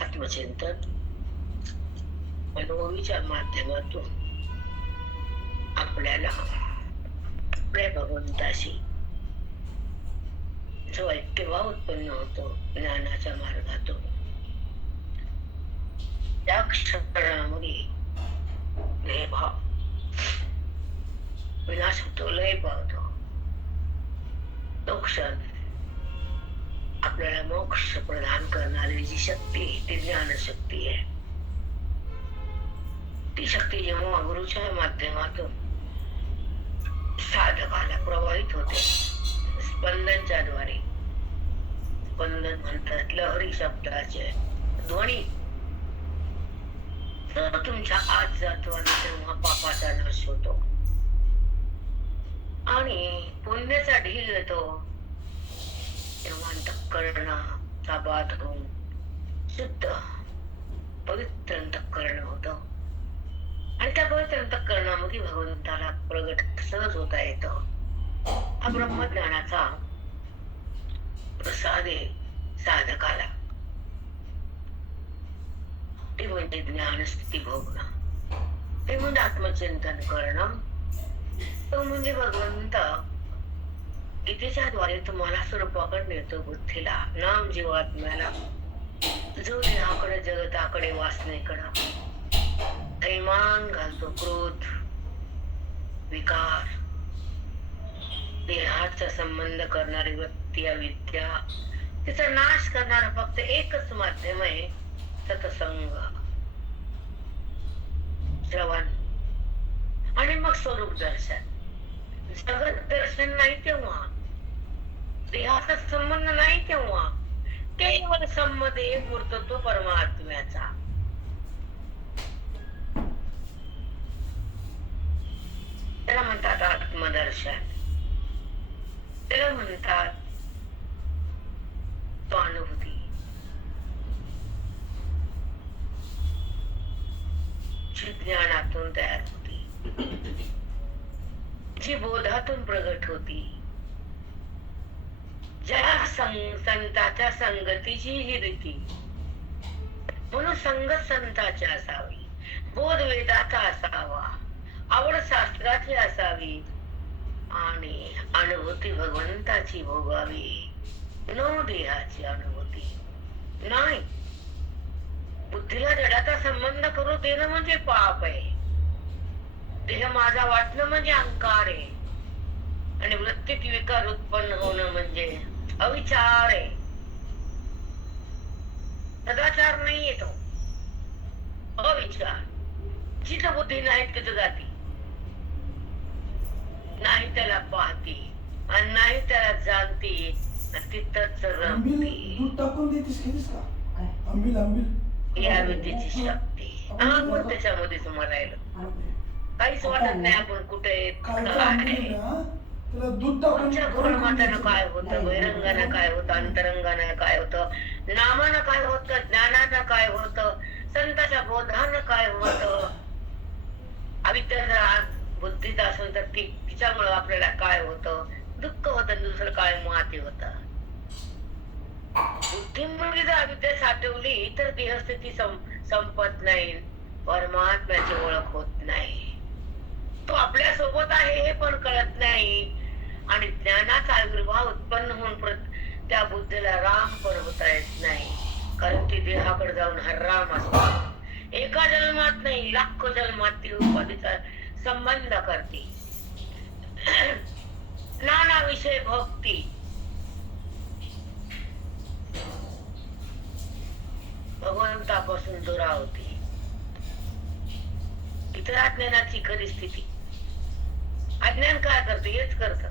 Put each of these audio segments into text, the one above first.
आत्मचिंतन अनुभवीच्या माध्यमातून आपल्याला आपल्या भगवंताशी जो ऐक्यभाव उत्पन्न होतो ज्ञानाच्या मार्गातून, त्या क्षणामध्ये भाव विनाश होतो, लय पावतो. तो क्षण आपल्याला मोक्ष प्रदान करणारी जी शक्ती, ती ज्ञान शक्ती आहे. ती शक्ती जेव्हा गुरुच्या माध्यमातून साधकाला प्रवाहित होते स्पंदनच्या द्वारे, स्पंदन म्हणतात लहरी शब्दाचे ध्वनी, तर तुमच्या आत जातो आणि तेव्हा पापाचा नाश होतो आणि पुण्याचा ढीग येतो. तेव्हा अंतःकरणाचा बाध होऊन शुद्ध पवित्र अंतःकरण होतं आणि त्या पवित्र अंतःकरणामध्ये भगवंताला प्रगट सहज होता येतं. हा ब्रह्मज्ञानाचा प्रसाद आहे साधकाला. ते म्हणजे ज्ञानस्थिती भोगणं, ते म्हणजे आत्मचिंतन करणं, तो म्हणजे भगवंत गीतेच्या द्वारे तुम्हाला स्वरूपाकडे नेतो. बुद्धीला, नाम जीवात्म्याला, जो देहाकडे जगताकडे वासनेकडं थैमान घालतो. क्रोध, विकार, देहाचा संबंध करणारी वृत्ती, अविद्या, तिचा नाश करणारा फक्त एकच माध्यम आहे, सत्संग, श्रवण आणि मग स्वरूप दर्शन. जगत दर्शन नाही तेव्हा, देहाचा संबंध नाही तेव्हा, केवळ संमध्ये मूर्त तो परमात्म्याचा. त्याला म्हणतात आत्मदर्शन, त्याला म्हणतात स्वानुभूती. जी ज्ञानातून तयार होती, जी बोधातून प्रगट होती, ज्या संताच्या संगतीची ही रीती. म्हणून संगत संताची असावी, बोध वेदाचा असावा, आवड शास्त्राची असावी आणि अनुभूती भगवंताची भोगावी. न देहाची अनुभूती नाही. बुद्धीला जडाचा संबंध करू देणं म्हणजे पाप आहे. देह माझा वाटणं म्हणजे अहंकार आहे आणि वृत्तीत विकार उत्पन्न होणं म्हणजे अविचार आहे. सदाचार नाही येतो, अविचार. जिथं बुद्धी नाही तिथं जाती, नाही त्याला पाहती आणि नाही त्याला जाणती, तिथंच रमती. या विद्येची शक्ती आपण त्याच्यामध्ये तुम्हाला राहिलं काहीच वाटत नाही. आपण कुठे गुरुमातानं काय होतं, बहिरंगानं काय होतं, अंतरंगानं काय होतं, नामानं काय होतं, ज्ञानानं काय होतं, संताच्या बोधानं काय होतं. अविद्या बुद्धीत असेल तर तिच्यामुळे आपल्याला काय होतं, दुःख होतं, दुसरं काय माती होतं. बुद्धीमध्ये जर अविद्या साठवली तर देहस्थिती संपत नाही, परमात्म्याची ओळख होत नाही. तो आपल्या सोबत आहे हे पण कळत नाही आणि ज्ञानाचा आविर्भाव उत्पन्न होऊन त्या बुद्धीला राम पण होता येत नाही, कारण ती देहाकडे जाऊन हा राम असतो. एका जन्मात नाही, लाखो जन्मात ती उपाधीचा संबंध करते. नाना विषय भक्ती, भगवंतापासून दुरावते. इतर अज्ञानाची खरी स्थिती. अज्ञान काय करत, हेच करत.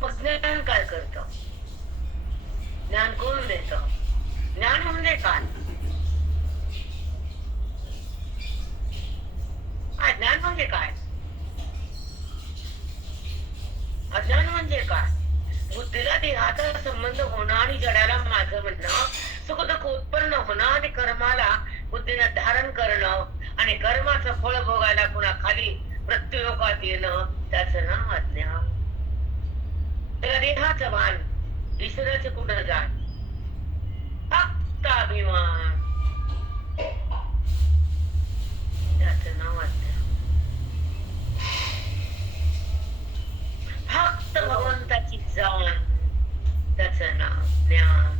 मग ज्ञान काय करत, ज्ञान कोण देत, ज्ञान म्हणजे काय, अज्ञान म्हणजे काय, अज्ञान म्हणजे काय. बुद्धीला देहाचा संबंध होणं आणि जडाला माझं म्हणणं, सुख दुःख उत्पन्न होणं आणि कर्माला बुद्धीनं धारण करणं आणि कर्माचं फळ भोगायला पुन्हा खाली मृत्यूलोकात येणं, त्याचं नाव अज्ञान. त्याला देहाचं भान, ईश्वराचे कुठं जाण, फक्त अभिमान, त्याचं नाव अज्ञान. फक्त भगवंताची जाण, त्याचं नाव ज्ञान.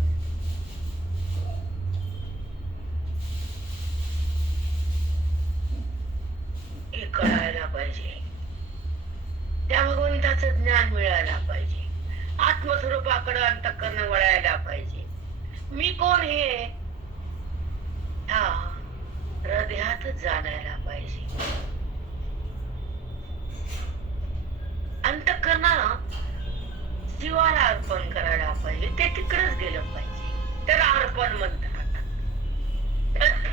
हे कळायला पाहिजे. त्या भगवंताचं ज्ञान मिळायला पाहिजे. आत्मस्वरूपाकडे अंतःकरण वळायला पाहिजे. मी कोण हे हा हृदयातच जाणायला पाहिजे. अंतःकरण जीवाला अर्पण करायला पाहिजे. ते तिकडेच गेलं पाहिजे. त्याला अर्पण म्हणतात.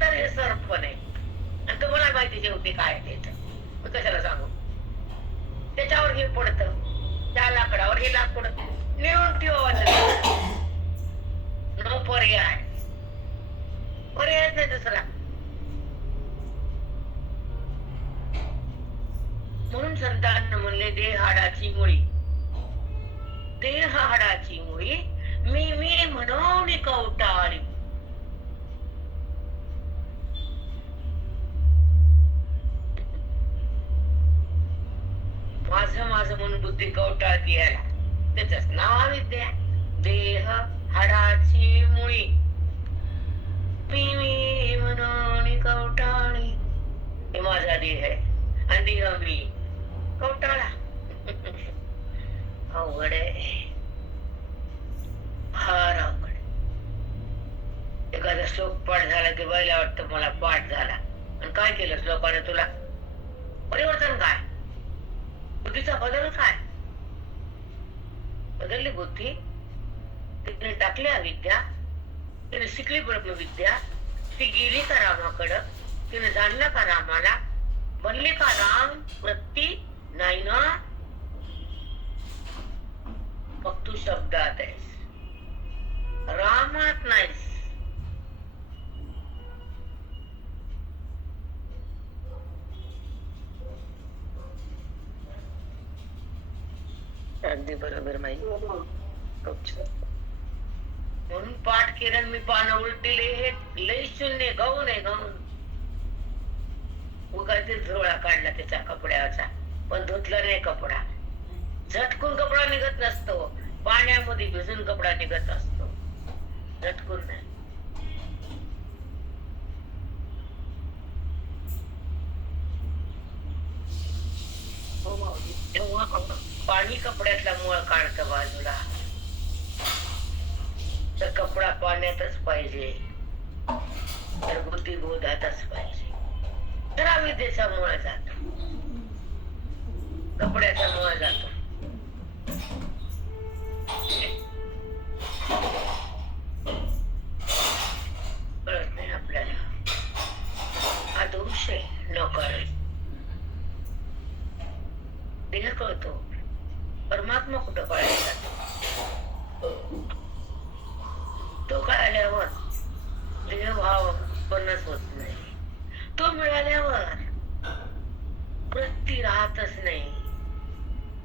तर हे सर्पण आहे. आणि तुम्हाला माहिती शेवटी काय ते, मी कशाला सांगू. त्याच्यावर हे पडतं, त्या लाकडावर हे लाकूड नेऊन ठेवायचं. नो पर्याय, पर्यायच नाही दुसरा. म्हणून संतांना म्हणले देह हाडाची मुळी, देह हाडाची मुळी, मी मी म्हणून कवटाळी. माझं माझं म्हणून बुद्धी कवटाळती यायला, त्याच नाव अविद्या. देह हाडाची मुळी, मी मी म्हणून कवटाळी. हे माझा देह आहे आणि देह मी कवटाळा. अवघड आहे, फार अवघड. एखादा श्लोक पाठ झाला की बाईला वाटतं मला पाठ झाला. आणि काय केलं श्लोकाने तुला? परिवर्तन काय? बुद्धीचा बदल काय? बदलली बुद्धी. तिने टाकली अविद्या, तिने शिकली ब्रह्मविद्या. ती गेली का रामाकडं? तिने जाणलं का रामाला? बनले का राम वृत्ती? नाही ना. मग तू शब्दात आहेस, रामात नाहीस. अगदी बरोबर माहिती. म्हणून पाठ केलं मी, पानं उलटिले हे लय शून्य, गाऊन आहे गाऊन. उगाच झोळा काढला त्याच्या कपड्याचा, पण धुतला नाही कपडा. झटकून कपडा निघत नसतो, पाण्यामध्ये भिजून कपडा निघत असतो, झटकून नाही. तेव्हा पाणी कपड्यातला मूळ काढतं बाजूला. तर कपडा पाण्यातच पाहिजे, तर बुद्धी बोधातच पाहिजे. तर अविद्येचा मूळ जातो, कपड्याचा मूळ जातो. कळत नाही आपल्याला. हा दोष आहे, न कळत. देह कळतो, परमात्मा कुठं कळायला जातो. तो कळाल्यावर देहभाव उत्पन्नच होत नाही. तो मिळाल्यावर वृत्ती राहतच नाही.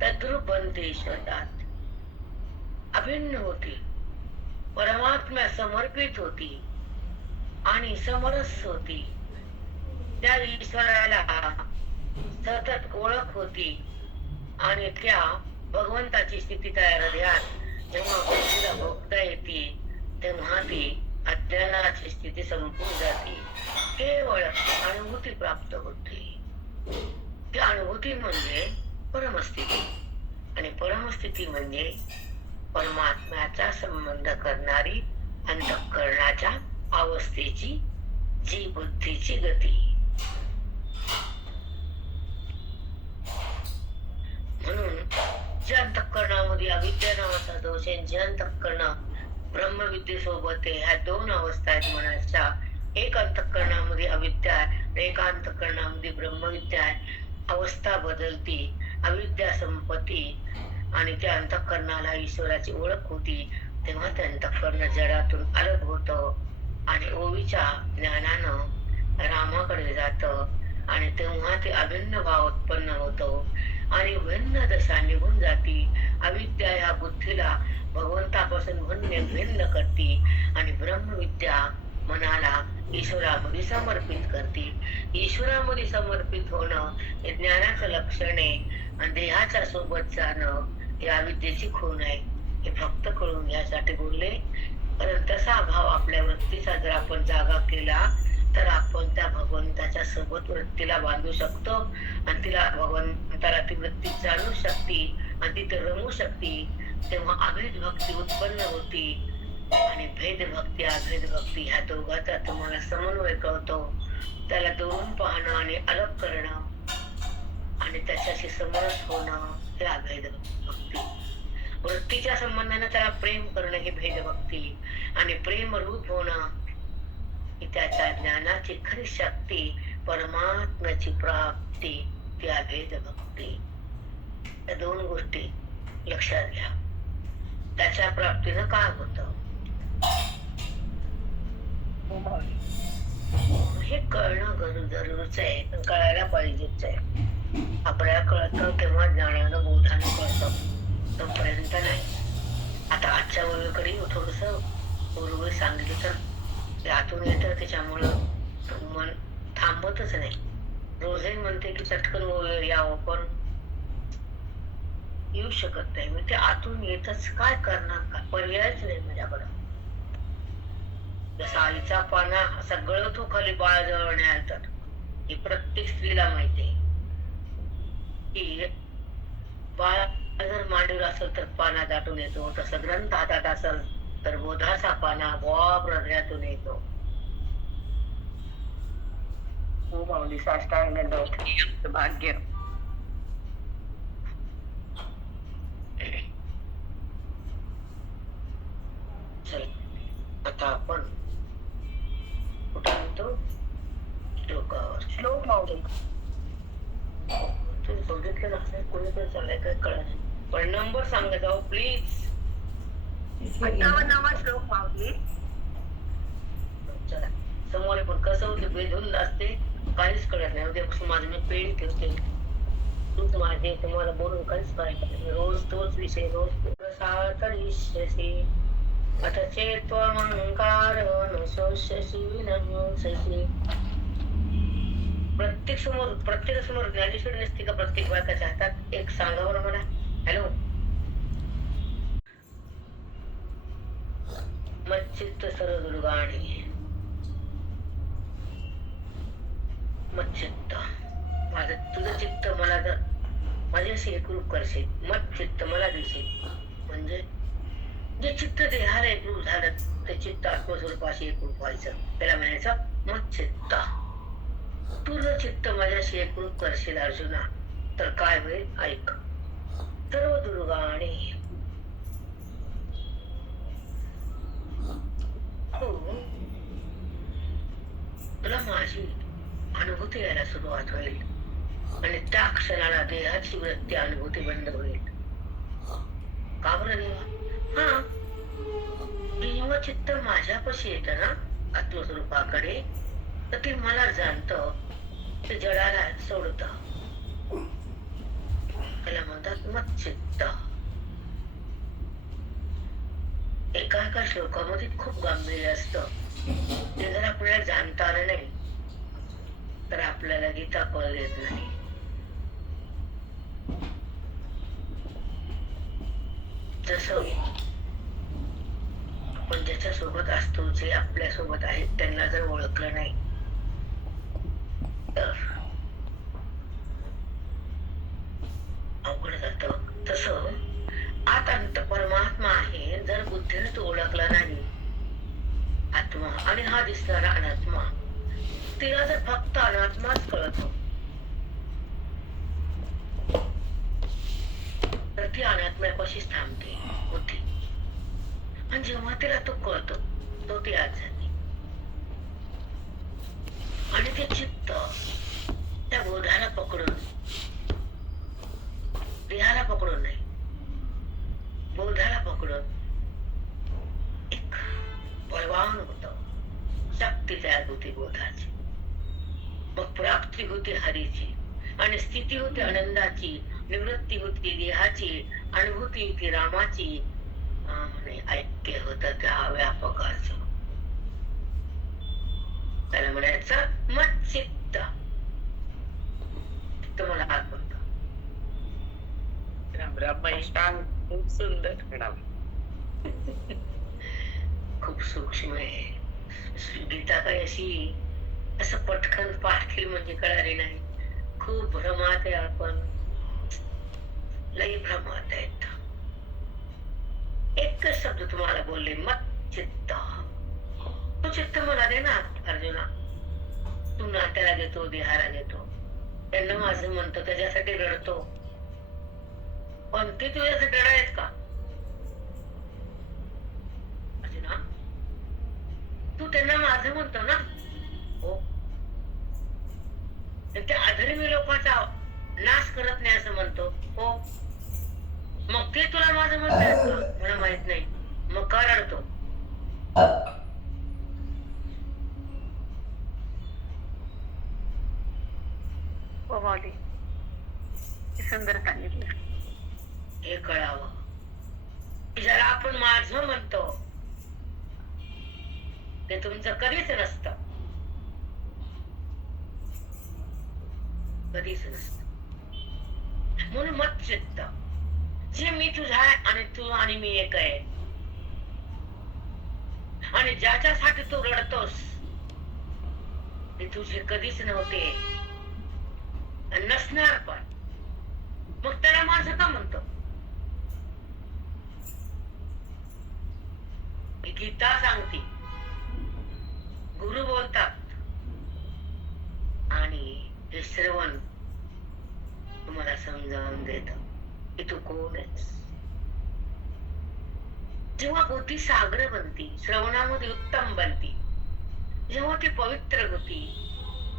तद्रूपंते शब्दात अभिन्न होती, परमात्म्या समर्पित होती आणि समरस होती. त्या ईश्वराला सतत ओळख होती आणि त्या भगवंताची स्थिती तयार हृदयात जेव्हा बुद्धीला भोगता येते, तेव्हा ती अज्ञानाची स्थिती संपून जाते. केवळ अनुभूती प्राप्त होते. ती अनुभूती म्हणजे परमस्थिती, आणि परमस्थिती म्हणजे परमात्म्याचा संबंध करणारी अंतःकरणाच्या अवस्थेची जी बुद्धीची गती. म्हणून जे अंतःकरणामध्ये अविद्या नावाचा दोष आहे, जे अंतःकरण ब्रह्मविद्येसोबत आहे, ह्या दोन अवस्था आहेत म्हणायच्या. एक अंतःकरणामध्ये अविद्या आहे, एक अंतःकरणामध्ये ब्रह्मविद्या आहे. अवस्था बदलती, अविद्या संपत्ती आणि त्या अंतःकरणाला ईश्वराची ओळख होती. तेव्हा ते अंतःकरण जडातून अलग होतं आणि ओवीच्या ज्ञानानं रामाकडे जातं आणि तेव्हा ते अभिन्न भाव उत्पन्न होतो आणि भिन्न दशा निघून जाती. अविद्या या बुद्धीला भगवंतापासून भिन्न करते आणि ब्रह्मविद्या मनाला ईश्वरामध्ये समर्पित करते. ईश्वरामध्ये समर्पित होणं हे ज्ञानाचं लक्षण आहे आणि देहाच्या सोबत जाणं हे अविद्येची खूण आहे. हे फक्त कळून घ्यासाठी बोलले. कारण तसा भाव आपल्या वृत्तीचा जर आपण जागा केला तर आपण त्या भगवंताच्या सोबत वृत्तीला बांधू शकतो आणि तिला भगवंताला ती वृत्ती जाणू शकते आणि तिथे रमू शकते. तेव्हा अभेद भक्ती उत्पन्न होती आणि भेद भक्ती अभेद भक्ती ह्या दोघांचा तुम्हाला समन्वय कळतो. त्याला दोन पाहणं आणि अलग करणं आणि त्याच्याशी समरस होणं हे अभेद भक्ती. वृत्तीच्या संबंधाने त्याला प्रेम करणं ही भेद भक्ती आणि प्रेम रूप होणं ही त्याच्या ज्ञानाची खरी शक्ती, परमात्म्याची प्राप्ती ती अभेद भक्ती. या दोन गोष्टी लक्षात घ्या. त्याच्या प्राप्तीनं काय होतं हे कळणं जरूरच आहे, कळायला पाहिजेच आहे. आपल्याला कळतं तेव्हा ज्ञानानं बोधानं कळतं, तोपर्यंत नाही. आता आजच्या वेळेकडे थोडस पूर्वी सांगितलं तर ते आतून येतं, त्याच्यामुळं मन थांबतच नाही. रोजही म्हणते की चटकन यावं पण येऊ शकत नाही. मी ते आतून येतच, काय करणार, का पर्यायच नाही माझ्याकडं. जसा आईचा पाना असा गळतो खाली बाळ जळण्यात, ही प्रत्येक स्त्रीला माहिती आहे की बाळ जर मांडीवर असेल तर पाना दाटून येतो, तसं ग्रंथ हातात असेल तर बोधाचा पाना बॉब हृदयातून येतो. माऊली साष्टांग भाग्य. आता आपण कुठे म्हणतो श्लोकावर. श्लोक माऊली तुम्ही बघितलं नसेल, कोणीकडे चाललंय काय कळत नाही, पण नंबर सांगत जाऊ प्लीज. 58वा श्लोक माऊली. चला समोर पण कसं होतं, बेधुंद असते, काहीच कळत नाही. उद्यापासून माझं मी पेन ठेवते, तूच माझे, तुम्हाला बोलून काहीच करायचं नाही. रोज तोच विषय, रोज तरीष्यसी अथ चेत्वमंकार नशोष्यसी विनश्यसी. प्रत्येक समोर ज्ञानेश्वरी नसते का प्रत्येक बायकाच्या हातात? एक सांगा बरं मला. हॅलो. मच्चित्त सरदुर्गाणी. मच्चित्त माझं तुझं चित्त मला जर माझ्याशी एकरूप करशील, मत चित्त मला देशील. म्हणजे जे चित्त देहाला एकरूप झालं ते चित्त आत्मस्वरूपाशी एकरूप व्हायचं, त्याला म्हणायचं मत चित्त. तुझं चित्त माझ्याशी एकरूप करशील अर्जुना तर काय होईल ऐक. सर्व दुर्गाणी तुला माझी अनुभूती यायला सुरुवात होईल आणि त्या क्षणाला देहाची वृत्ती अनुभूती बंद होईल. का बरं देवा? हा, जेव्हा चित्त माझ्यापाशी येतं ना आत्मस्वरूपाकडे, तर ते मला जाणतं, ते जडाला सोडत. त्याला म्हणतात मच्चित्त. एका श्लोकामध्ये खूप गांभीर्य असतं. ते जर आपल्याला जाणता आलं नाही तर आपल्याला गीता फळ देत नाही. जसं आपण ज्याच्या सोबत असतो, जे आपल्या सोबत आहेत, त्यांना जर ओळखलं नाही तर अवघड जातं. तसं आत अंत परमात्मा आहे, जर बुद्धीने तो ओळखला नाही आत्मा आणि हा दिसणारा अनात्मा, तिला जर फक्त अनात्माच कळतो तर ती अनात्म्यापाशीच थांबते बुद्धी. आणि जेव्हा तिला तो कळतो तो ती आज जाते आणि ते चित्त त्या बोधाला पकडून, देहाला पकडून नाही, बोधाला पकडून एक बलवान होत. शक्ती तयार होती बोधाची, मग प्राप्ती होती हरीची आणि स्थिती होती आनंदाची निवृत्ती होती देहाची, अनुभूती होती रामाची, आणि ऐक्य होत त्या व्यापकाचं. त्याला म्हणायचं मच्चित्त. तुम्हाला हात म्हणतो. राम राम महेशांग, खूप सुंदर राम. खूप सूक्ष्म आहे गीता. काय अशी असं पटकन पाठ केली म्हणजे कळाली नाही. खूप भ्रमात आहे आपण, लई भ्रमात आहेत. एकच शब्द तुम्हाला बोलले, मत चित्त. तो चित्त मला दे ना अर्जुना. तू नाट्याला घेतो, देहाला घेतो, त्यांना माझं म्हणतो, त्याच्यासाठी रडतो, पण ते तुझ्यासाठी रडायच का अर्जुना? तू त्यांना माझं म्हणतो ना. हो, त्या अधर्मी लोकांचा नाश करत नाही असं म्हणतो. हो, मग ते तुला माझं म्हणतात का? मला माहित नाही. मग का रडतो? हो माऊली, सुंदर सांगितलं. हे कळावं. ज्याला आपण माझं म्हणतो ते तुमचं कधीच नसतं, कधीच नसतं. म्हणून मत चित्त, जे मी तुझा आहे आणि तू आणि मी एक आहे, आणि ज्याच्यासाठी तू रडतोस ते तुझे कधीच नव्हते आणि नसणार पण. मग त्याला माझं का म्हणतो? गीता सांगते, गुरु बोलतात, आणि हे श्रवण तुम्हाला समजावून देत की तू कोण आहेस. जेव्हा बुद्धी सागर बनती, श्रवणामध्ये उत्तम बनती, जेव्हा ती पवित्र होती,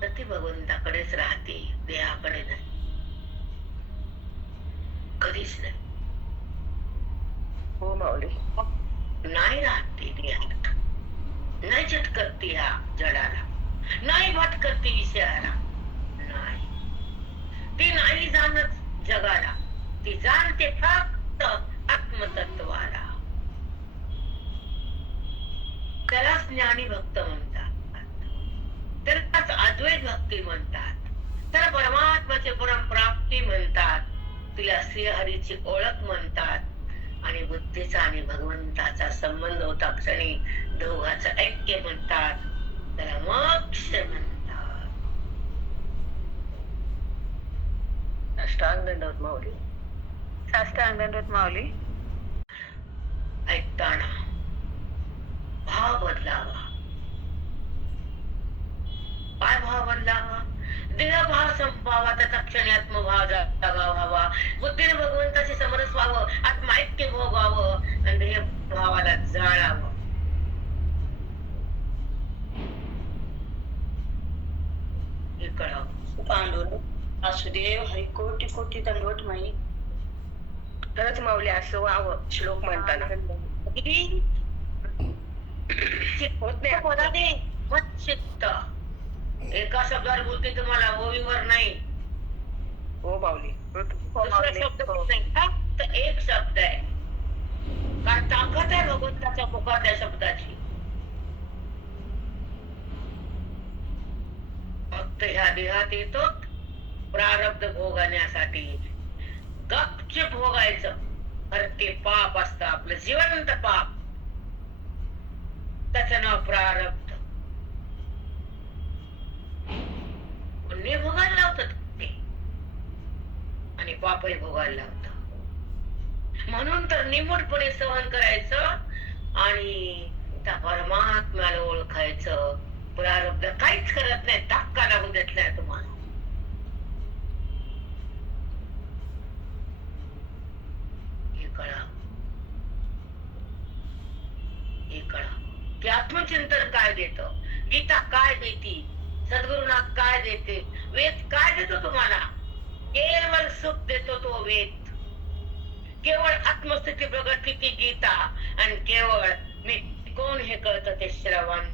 तर ती भगवंताकडेच राहते, देहाकडे नाही, कधीच नाही. हो माऊली, नाही राहते देहात, नाही चटकती ह्या जडाला, नाही भटकती विषयाला, नाही, ती नाही जाणत जगाला, ती जाणते फक्त आत्मतत्वाला. त्यालाच ज्ञानी भक्त म्हणतात, त्यालाच अद्वैत भक्ती म्हणतात, त्याला परमात्म्याची परमप्राप्ती म्हणतात, तिला श्रीहरीची ओळख म्हणतात, आणि बुद्धीचा आणि भगवंताचा संबंध होता क्षणी दोघांचं ऐक्य म्हणतात, त्याला मोक्ष म्हणतात. साष्टांग दंडवत माऊली, साष्टांग दंडवत माऊली. ऐकताना भाव बदलावा. काय भाव बदलावा? देहभाव संपावा, त्याचा क्षणी आत्मभाव जागा व्हावा, बुद्धीने भगवंताशी समरस व्हावं, आत्माऐक्य भोगावं, आणि देहभावाला जाळावं. हे कळावं. पांडुरंग वासुदेव हरी कोटी कोटी दंडवत माई. खरंच माऊली असं व्हावं श्लोक म्हणताना. होत नाही मच्चित्त. एका शब्दावर बोलते तुम्हाला, ओवीवर नाही. हो माऊली, दुसरा शब्द नाही, फक्त एक शब्द आहे. काय ताकद आहे भगवंताच्या मुखात त्या शब्दाची. फक्त ह्या देहात येतो प्रारब्ध भोगण्यासाठी, गपचूप भोगायचं. अरे ते पाप असतं आपलं जिवंत पाप, त्याचं नाव प्रारब्ध. पुण्य भोगायला लावतात ते, आणि पापही भोगायला लावतात. म्हणून तर निमूटपणे सहन करायचं आणि त्या परमात्म्याला ओळखायचं. प्रारब्ध काहीच करत नाही, धक्का लागू देत नाही तुम्हाला. हे कळा, हे कळा की आत्मचिंतन काय देतं, गीता काय देती, सद्गुरुनाथ काय देते, वेद काय देतो तुम्हाला. केवळ सुख देतो तो वेद, केवळ आत्मस्थिती प्रगती ती गीता, आणि केवळ मी कोण हे कळतं ते श्रवण.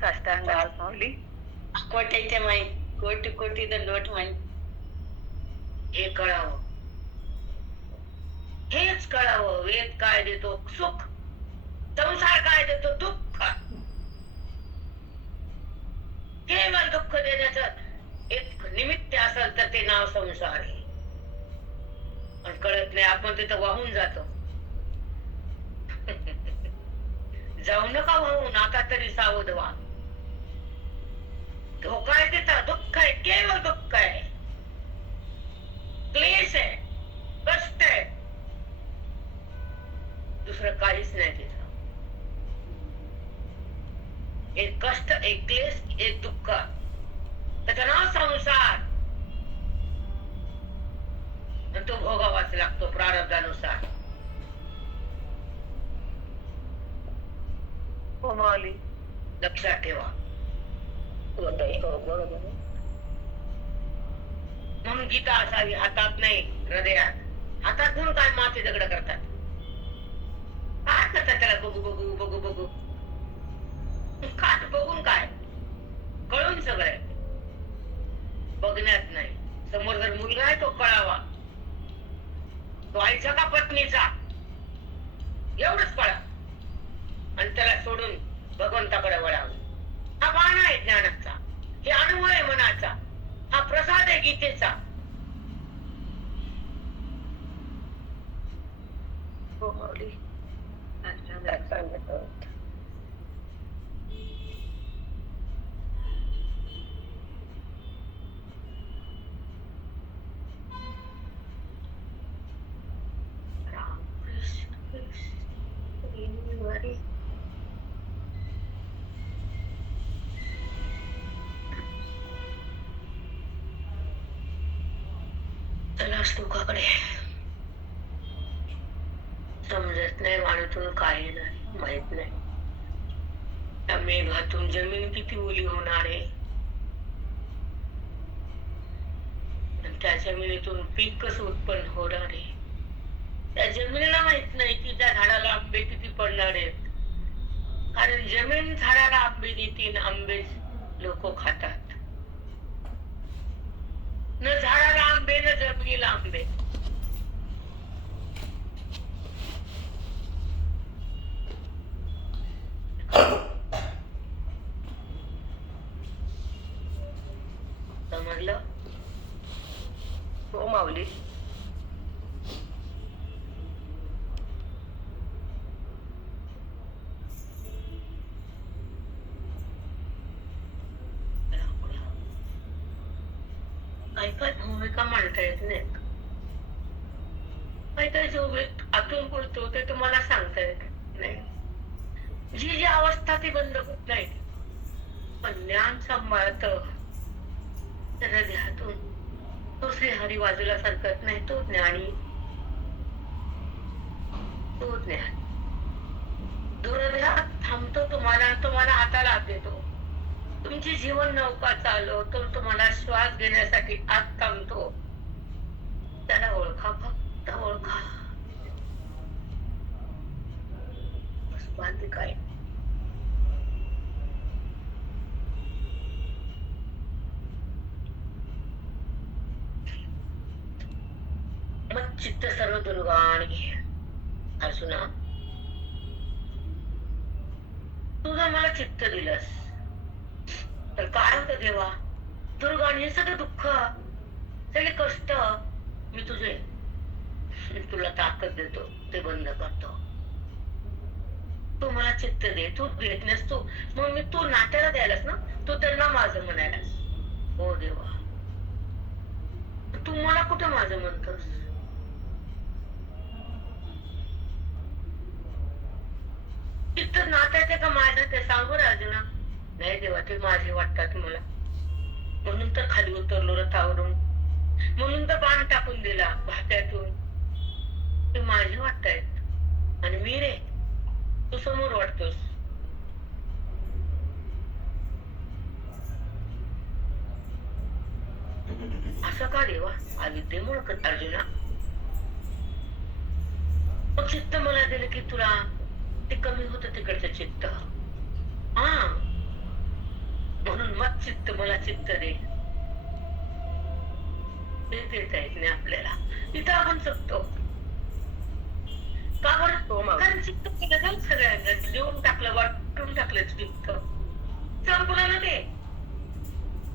साष्टांग माऊली. कोट्याच्या माई, कोटी कोटी दंडवट माई. हे कळावं, हेच कळावं. वेद काय देतो? सुख. संसार काय देतो? दुःख. केवळ दुःख देण्याचं एक निमित्त असेल तर ते नाव संसार आहे. पण कळत नाही, आपण तिथं वाहून जातो. जाऊ नका वाहून, आता तरी सावध व्हा. धोका आहे तिथं, दुःख आहे, केवळ दुःख आहे, क्लेश आहे, कष्ट आहे, दुसरं काहीच नाही तिथं. एक कष्ट, एक क्लेश, एक दुःख, त्याचं नाव संसार. तो भोगावाच लागतो प्रारब्धानुसार. हो माऊली. लक्षात ठेवा. हो ताई, हो बरोबर. म्हणून गीता असावी हातात नाही हृदयात. हातात घेऊन काय माती दगड करतात? काय करतात त्याला? बघू बघू बघू बघू. काय बघून काय? कळून सगळे बघण्यात नाही. समोर जर मुलगा आहे तो कळावा, तो आईचा का पत्नीचा, एवढंच कळा. आणि त्याला सोडून भगवंताकडे वळावं. हा बाण आहे ज्ञानाचा, हे अनुभव आहे मनाचा, हा प्रसाद आहे गीतेचा. हो माऊली. राम कृष्ण कृष्ण हरी. चला श्लोकाकडे. समजत नाही वाणीतून काही नाही, माहित नाही. त्या मेघातून जमीन किती ओली होणार आहे, त्या जमिनीतून पीक कसं उत्पन्न होणार आहे. त्या जमिनीला माहित नाही की त्या झाडाला आंबे किती पडणार आहेत. कारण जमीन झाडाला आंबे देतील, आंबे लोक खातात. न झाडाला आंबे, न जमिनीला आंबे. समजलं? हो माऊली. काही काही भूमिका मांडता येत नाहीत. काही काही जो आतून बोलतो ते तुम्हाला सांगता येत नाही. जी जी अवस्था ती बंद होत नाही. पण ज्ञान सांभाळत हृदयातून तो श्रीहरी बाजूला सरकत नाही. तो ज्ञानी, तो ज्ञान हृदयात थांबतो. तुम्हाला हाताला हात देतो. तुमची जीवन नौका चालवतो, तुम्हाला श्वास घेण्यासाठी आत थांबतो. त्याला ओळखा, फक्त ओळखा. बस बाकी काय. मग चित्त सर्व दुर्गाणी. अर्जुना, तुझं मला चित्त दिलंस तर काय होतं देवा? दुर्गाणी, हे सगळं दुःख, सगळे कष्ट मी तुझे, तुला ताकद देतो, ते बंद करतो. तू मला चित्त दे. तू देत नसतो मग मी, तू नात्याला द्यायलास ना, तू त्यांना माझं म्हणायलास. हो देवा, तू मला कुठं माझं म्हणतोस? चित्त नात्याचे का माझं ते सांगू अर्जुना. नाही देवा, ते माझे वाटतात मला, म्हणून तर खाली उतरलो रथावरून, म्हणून तर बाण टाकून दिला भात्यातून. ते माझे वाटतायत आणि मी रे, तू समोर वाटतोस. असं का देवा? अविद्येमुळे अर्जुना. चित्त मला दिलं की तुला ते कमी होत तिकडचं चित्त. हा, म्हणून मत चित्त मला चित्त दे. ते देता येत नाही आपल्याला. तिथं आपण चुकतो. का बरं? हो मावली. कारण चित्त केलं जाईल सगळ्यांना, देऊन टाकलं, वाटून टाकलं चित्त. संपलं ना ते.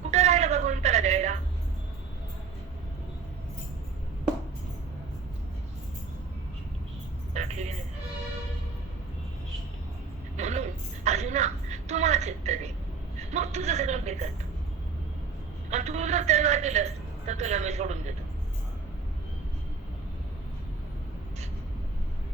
कुठं राहिलं भगवंताला द्यायला? म्हणून अर्जुना तू मला चित्त दे, मग तुझं सगळं मी करतो. आणि तू जर त्यांना दिलंस तर तुला मी सोडून देतो.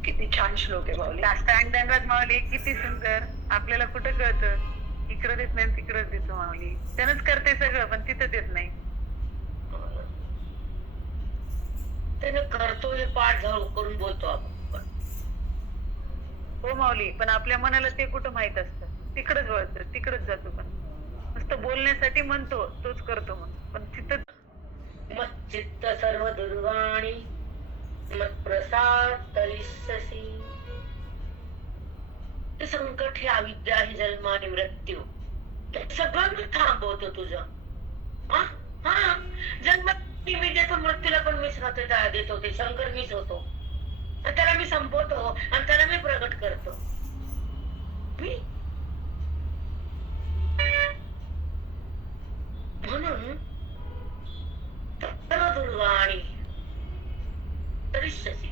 किती छान श्लोक आहे माऊली. साष्टांग दंडवत माऊली, किती सुंदर. आपल्याला कुठं कळतं, इकडं देत नाही तिकडं देतो माऊली. त्यानंच करते सगळं, पण तिथं देत नाही. त्याने करतो हे पाठ झाडू करून बोलतो आपण. हो माऊली, पण आपल्या मनाला ते कुठं माहित असतं, तिकडच वळतं, तिकडच जातो. पण नुसतं बोलण्यासाठी म्हणतो, तोच करतो मग, पण तिथं मत चित्त सर्व दुर्वाणी मत प्रसाद तरिष्यसि. ते संकट हे अविद्या ही जन्म आणि मृत्यू, ते सगळं मी थांबवतो तुझं. जन्म मी देतो, मृत्यूला पण मीच देतो. ते शंकर मीच होतो, आणि त्याला मी संपवतो, आणि त्याला मी प्रगट करतो. मी म्हणून सर्व दुर्वाणी तरिष्यसि,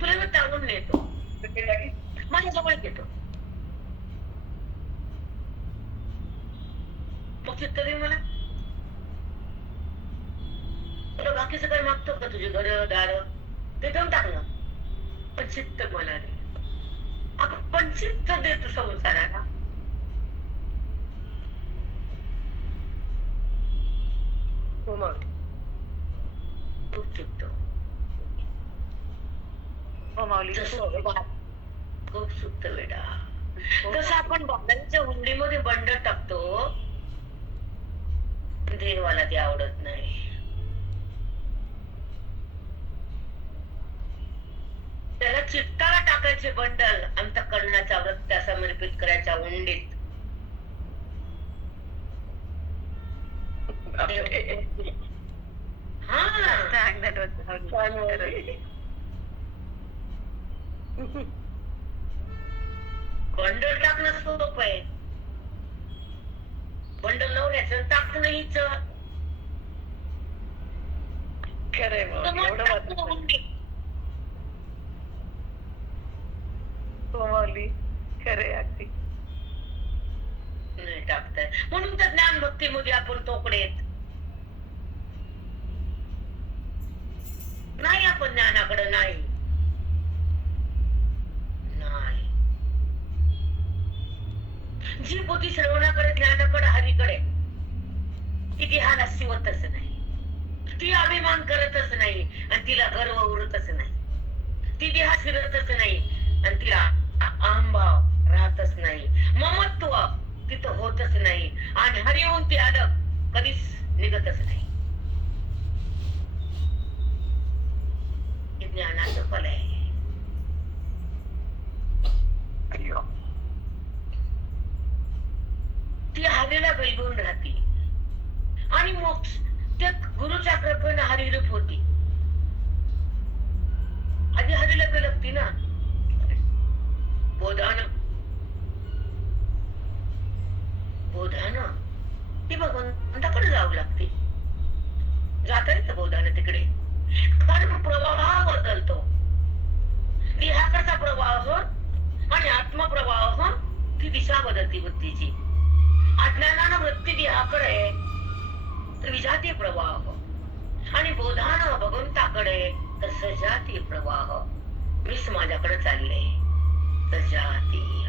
तुला मी ताणून नेतो, माझ्या जवळ घेतो. मग चित्त दे मला. तुला बाकीचं काय मागतो का? तुझे घर दार ते देऊन टाकलं, पण चित्त मला दे. आपण चित्त देतो संसाराला. हो माऊली. खूप चुकतो. हो माऊली. खूप सुप्त बेटा. तसं आपण बांधांच्या हुंडीमध्ये बंड टाकतो, देवाला ते आवडत नाही. त्याला चित्ताला टाकायचे बंडल, अंतःकरणाच्या वृत्त्या समर्पित करायच्या हुंडीत. साष्टांग दंडवत माऊली. बंडल टाकणं सोपं आहे. बंडल नवऱ्याचं टाकणं हीच. खरंय माऊली, एवढं महत्त्वाचं. हो माऊली, खरंय अगदी. नाही टाकताय म्हणून तर ज्ञान भक्ती मध्ये आपण तोकडेत नाही. आपण ज्ञानाकडे नाही. जी बुद्धी श्रवणाकडे, ज्ञानाकडे, हरीकडे, ती ध्यान शिवतच नाही. ती अभिमान करतच नाही, आणि तिला गर्व उरतच नाही. ती देहा शिरतच नाही, आणि तिला अहंभाव राहतच नाही. ममत्व तिथं होतच नाही, आणि हरी होऊन ती आलं कधीच निघतच नाही. हे ज्ञानाचं फल आहे. ती हरीला बैगून राहते, आणि मोक्ष त्या गुरुच्या कृपेने हरिरूप होती. आधी हरीला बेलगती ना. बोधानं ती भगवंताकडे जाऊ लागते. जाता येतं बोधानं तिकडे, कारण प्रवाह बदलतो. देहाकडचा प्रवाह आणि आत्मप्रवाह, ती दिशा बदलती बुद्धीची. अज्ञानानं वृत्ती देहाकडे तर विजातीय प्रवाह, आणि बोधानं भगवंताकडे तर सजातीय प्रवाह. मीच माझ्याकडे चालले, सजातीय.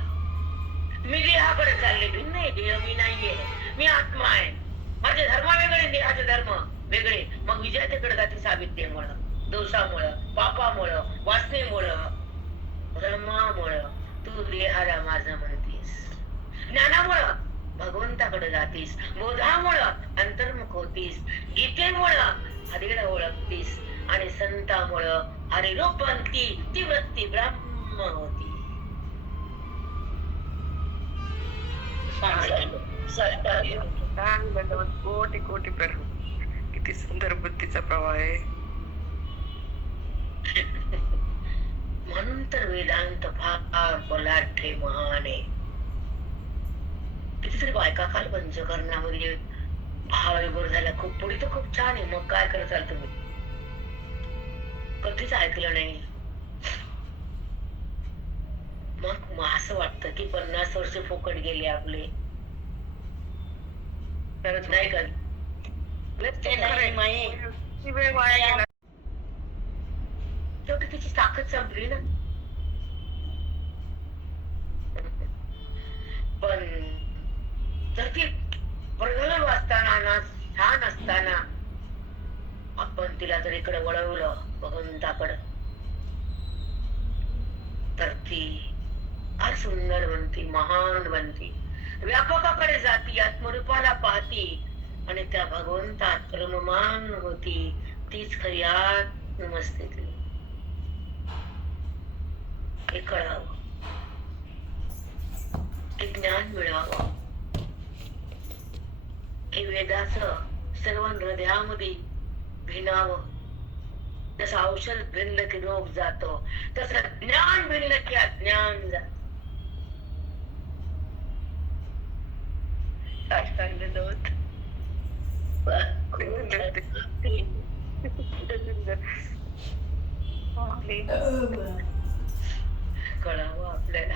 मी देहाकडे चालले, भिन्न आहे. देह मी नाहीये, मी आत्मा आहे. माझे धर्म वेगळे, देहाचे धर्म वेगळे. मग विजयाकडे जाते सावित्र्यामुळं, दोषामुळं, पापामुळं, वासनेमुळं, ब्रह्मामुळं. तू देहाला माझं म्हणतीस, ज्ञानामुळं भगवंताकडे जातीस, बोधामुळं अंतर्मुख होतीस, गीतेमुळं हरीला ओळखतीस, आणि संतामुळं हरिरूप बनती. ती वृत्ती ब्रह्म होती. छान दंडवत, कोटी कोटी प्रणाम. किती सुंदर बुद्धीचा प्रवाह आहे. म्हणून तर वेदांत फार बलाढ्य महान आहे. कितीतरी बायका काल पंचकर्णामध्ये भाव विभोर झाला. खूप पुढे तर खूप छान आहे. मग काय करताल तुम्ही? कधीच ऐकलं नाही. मग असं वाटतं की 50 वर्ष फुकट गेले आपले. खरंच नाही का? ते नाही माई. ती वेळ वाया गेला. शेवटी तिची ताकद संपली ना. पण जर ती प्रगल्भ असताना ना, छान असताना आपण तिला जर इकडे वळवलं भगवंताकडे, तर ती फार सुंदर बनती, महान बनती, व्यापकाकडे जाती, आत्मरूपाला पाहती आणि त्या भगवंतात रममाण होती. तीच खरी आत्मस्थिती. हे कळावं, हे ज्ञान मिळावं, हे वेदाचं सर्व हृदयामध्ये भिनावं. जसं औषध भिनलं की रोग जातो, तसं ज्ञान भिनलं की अज्ञान जात. साष्टांग दंडवत. माऊली, कळावं आपल्याला.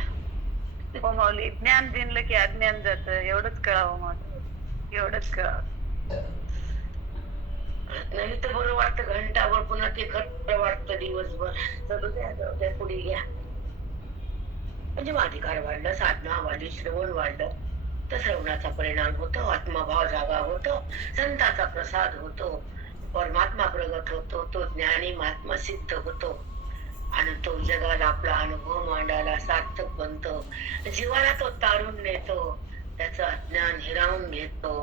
हो माऊली, ज्ञान दिनलं की अज्ञान जात, एवढंच कळावं माऊली, एवढंच कळावं. नाही तर बरं वाटतं घंटाभर, पुन्हा ते खरं वाटतं दिवसभर. चलू द्या, जाऊ द्या, पुढे घ्या. म्हणजे अधिकार वाढला, साधना वाढली, श्रवण वाढलं, तर श्रवणाचा परिणाम होतो, आत्मभाव जागा होतो, संताचा प्रसाद होतो, परमात्मा प्रगट होतो, तो ज्ञानी महात्मा सिद्ध होतो आणि तो जगाला आपला अनुभव मांडायला सार्थक बनतो. जीवाला तो तारून नेतो, त्याचं अज्ञान हिरावून घेतो.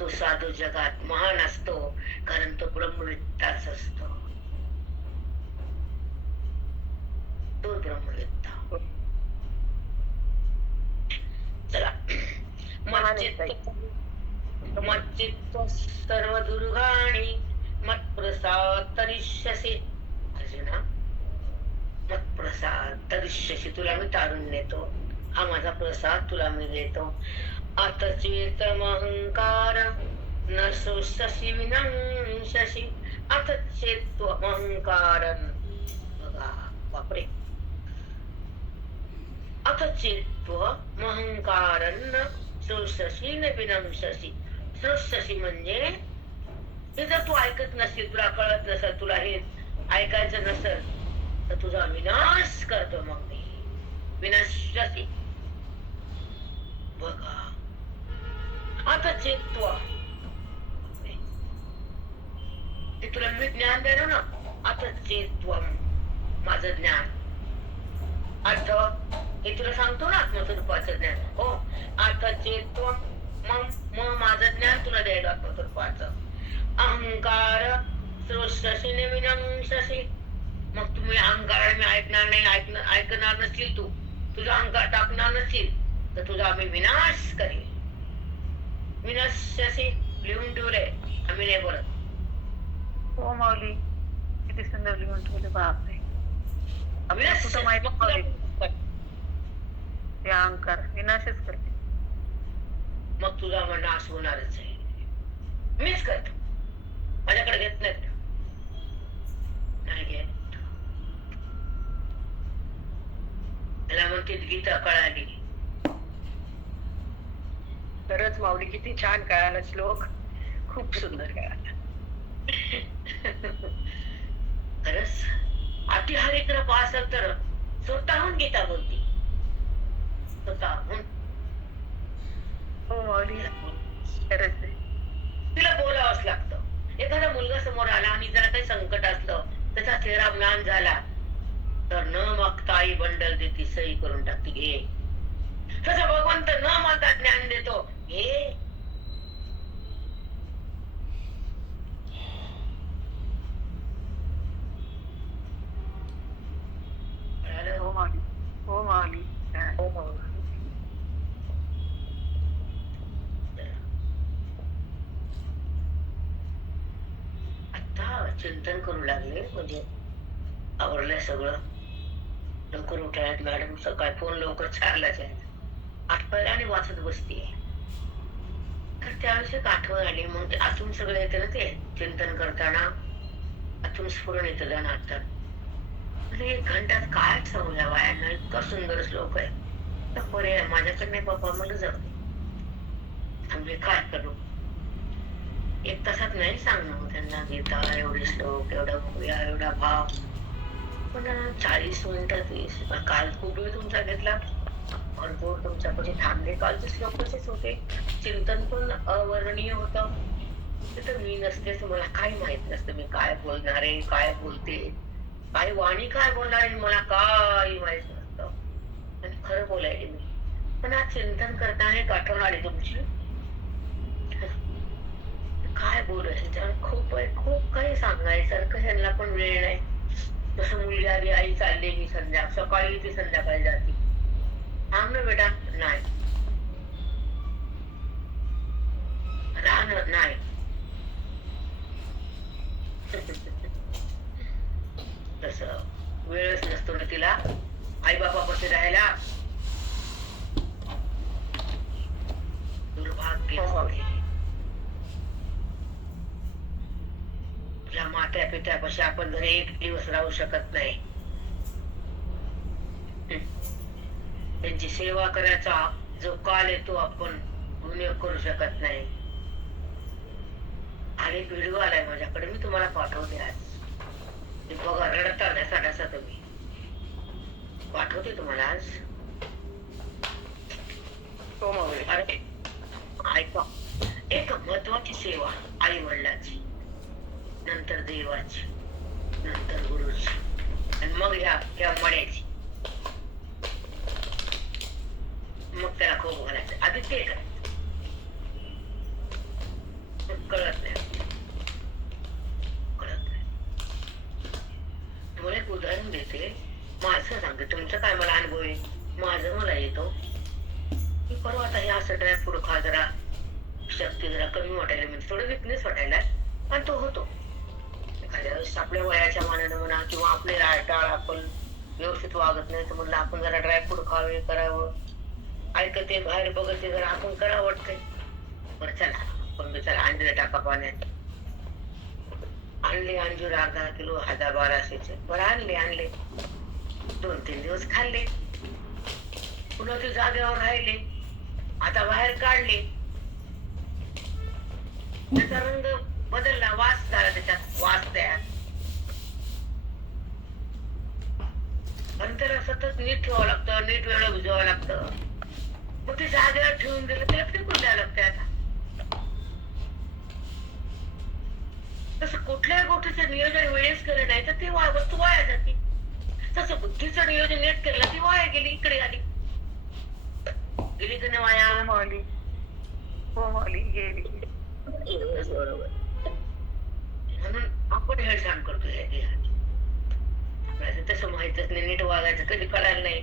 तो साधू जगात महान असतो, कारण तो ब्रह्मविद्ताच असतो. तो ब्रह्मविद्ता. चला. मच्चित्त सर्व दुर्गाणी मत्प्रसाद तरिष्यसि. अर्जुना, मत्प्रसाद तरिष्यसि, तुला मी तारून नेतो, हा माझा प्रसाद तुला मी देतो. अतचेतमहंकार न सोष्यसि विनंशसि. अतचेत्वमहंकारं. बघा, बापरे. अतचेत्वमहंकारं न सोष्यसि न विनंशसि. सोष्यसि म्हणजे हे जर तू ऐकत नसेल, तुला कळत नसेल, तुला हे ऐकायचं नसेल, तर तुझा विनाश करतो मग मी. विनश्यसि. बघा, आता चेत्व, ते तुला मी ज्ञान देतो ना, आता चेत्वम, माझं ज्ञान. अर्थ हे तुला सांगतो ना, आत्मस्वरूपाचं ज्ञान. हो, आता चेत्वम, मग माझं ज्ञान तुला द्यायला आत्मस्वरूपाचं. अहंकार श्रोष्यसि न विनंशसि. मग तुम्ही अहंकार मी ऐकणार नाही, ऐकणार नसशील, तू तुझा अहंकार टाकणार नसशील, तर तुझा आम्ही विनाश करेल. विनश्यसि लिहून ठेवलंय, आम्ही नाही बोलत. हो माऊली, किती सुंदर लिहून ठेवले, बापरे. आपल्याला कुठं माहिती माऊली, ते अहंकार विनाशच करते. मग तुझा मग नाश होणारच आहे. मीच करतो, माझ्याकडे घेत नाही, नाही घेत. त्याला म्हणते गीता कळाली. खरंच माऊली, किती छान कळाला श्लोक, खूप सुंदर कळाला. खरंच अतिहारी कृपा असेल तर स्वतःहून गीता बोलती, स्वतःहून. हो माऊली, खरंच आहे. तिला बोलावंच लागतं. एखादा मुलगा समोर आला आणि जरा काही संकट असलं, त्याचा चेहरा म्लान झाला, तर न मागता आई बंडल देती, सही करून टाकते, घे. तसा भगवंत न मागता ज्ञान देतो, घे. हो माऊली, हो माऊली. हो माऊली. चिंतन करू लागले. म्हणजे आवरलंय सगळं, लवकर उठायत मॅडम, सकाळी फोन लवकर 4लाच आहे, आठवायला आणि वाचत बसतीये. तर त्यावेळेस एक आठवण आली. मग ते आतून सगळं येतं ना, ते चिंतन करताना आतून स्फुरण येतं ध्यानात. म्हणजे 1 घंट्यात काय सांगू या बायांना, इतका सुंदर श्लोक आहे. तर पर्याय माझ्याकडे नाही बाबा, मला जाऊ दे. म्हणजे काय करू, 1 तासात नाही सांगणार त्यांना गीता, एवढे श्लोक, एवढा भूया, एवढा भाव. पण 40 मिनिटं 30, काल खूप वेळ तुमचा घेतला, भरपूर तुमच्यापाशी थांबले. कालचे श्लोक कसेच होते, चिंतन पण अवर्णनीय होतं. तिथं मी नसतेच, मला काही माहित नसतं मी काय बोलणार आहे, काय बोलते, काय वाणी काय बोलणार आहे, मला काही माहित नसतं. आणि खरं बोलायले मी. पण आज चिंतन करताना एक आठवण आली तुमची. काय बोलू ह्यांच्यावर, खूप आहे, खूप काही सांगायसारखं, ह्यांना पण वेळ नाही. जसं मुलगी आली, आई चाललेली, सकाळी येते संध्याकाळी जाते. थांब ना बेटा, नाही राहणं नाही. तस वेळच नसतो ना तिला आई बाबा पाशी राहायला. दुर्भाग्य. तुझ्या मात्या पित्यापाशी आपण जर 1 दिवस राहू शकत नाही, त्यांची सेवा करायचा जो काल येतो आपण विनियोग करू शकत नाही. आणि एक व्हिडिओ आलाय माझ्याकडे, मी तुम्हाला पाठवते आज. ते बघा, रडता ढसा तुम्ही, पाठवते तुम्हाला आज. अरे ऐका, एक महत्वाची सेवा आई वडिलांची, नंतर देवाची, नंतर गुरुची, आणि मग ह्या मड्याची. मग त्याला खूप घालायचं, आधी ते करायचं. कळत नाही. तुम्हाला एक उदाहरण देते, माझं सांगते, तुमचं काय मला अनुभव आहे, माझं मला येतो. मी परवा आता हे असं ड्रायफ्रूट खा, जरा शक्ती जरा कमी वाटायला, म्हणजे थोडं विकनेस वाटायला, आणि तो होतो एखाद्या वेळेस आपल्या वयाच्या मानानं म्हणा, किंवा आपले टाळ आपण व्यवस्थित वागत नाही, तर म्हणलं आपण जरा ड्रायफ्रूट खावे, करावं. ऐकते बाहेर बघते, जरा आपण करावं वाटतंय. बरं चला, पण चला अंजीर टाका पाण्यात. आणले अंजीर, अर्धा किलो, 1000-1200चे. बरं आणले 2-3 दिवस खाल्ले, पुन्हा ते जागेवर राहिले. आता बाहेर काढले, त्याचा रंग बदलला, वास झाला, त्याच्यात वास तयार. आणि त्याला सतत नीट ठेवावं लागतं, नीट वेळा भिजवावं लागतं. मग ते जागेवर ठेवून दिलं, त्याला फेकून द्यावं लागतं. आता तसं कुठल्याही गोष्टीचं नियोजन वेळेस केलं नाही तर ती वस्तू वाया जाते. तसं बुद्धीचं नियोजन नीट केलं, ती वाया गेली, इकडे आली, गेली की नाही वाया. गेली. बरोबर. म्हणून आपण हेळसांड करतो या देहाची. आपल्याला तसं माहितच नाही, नीट वागायचं कधी कळालं नाही.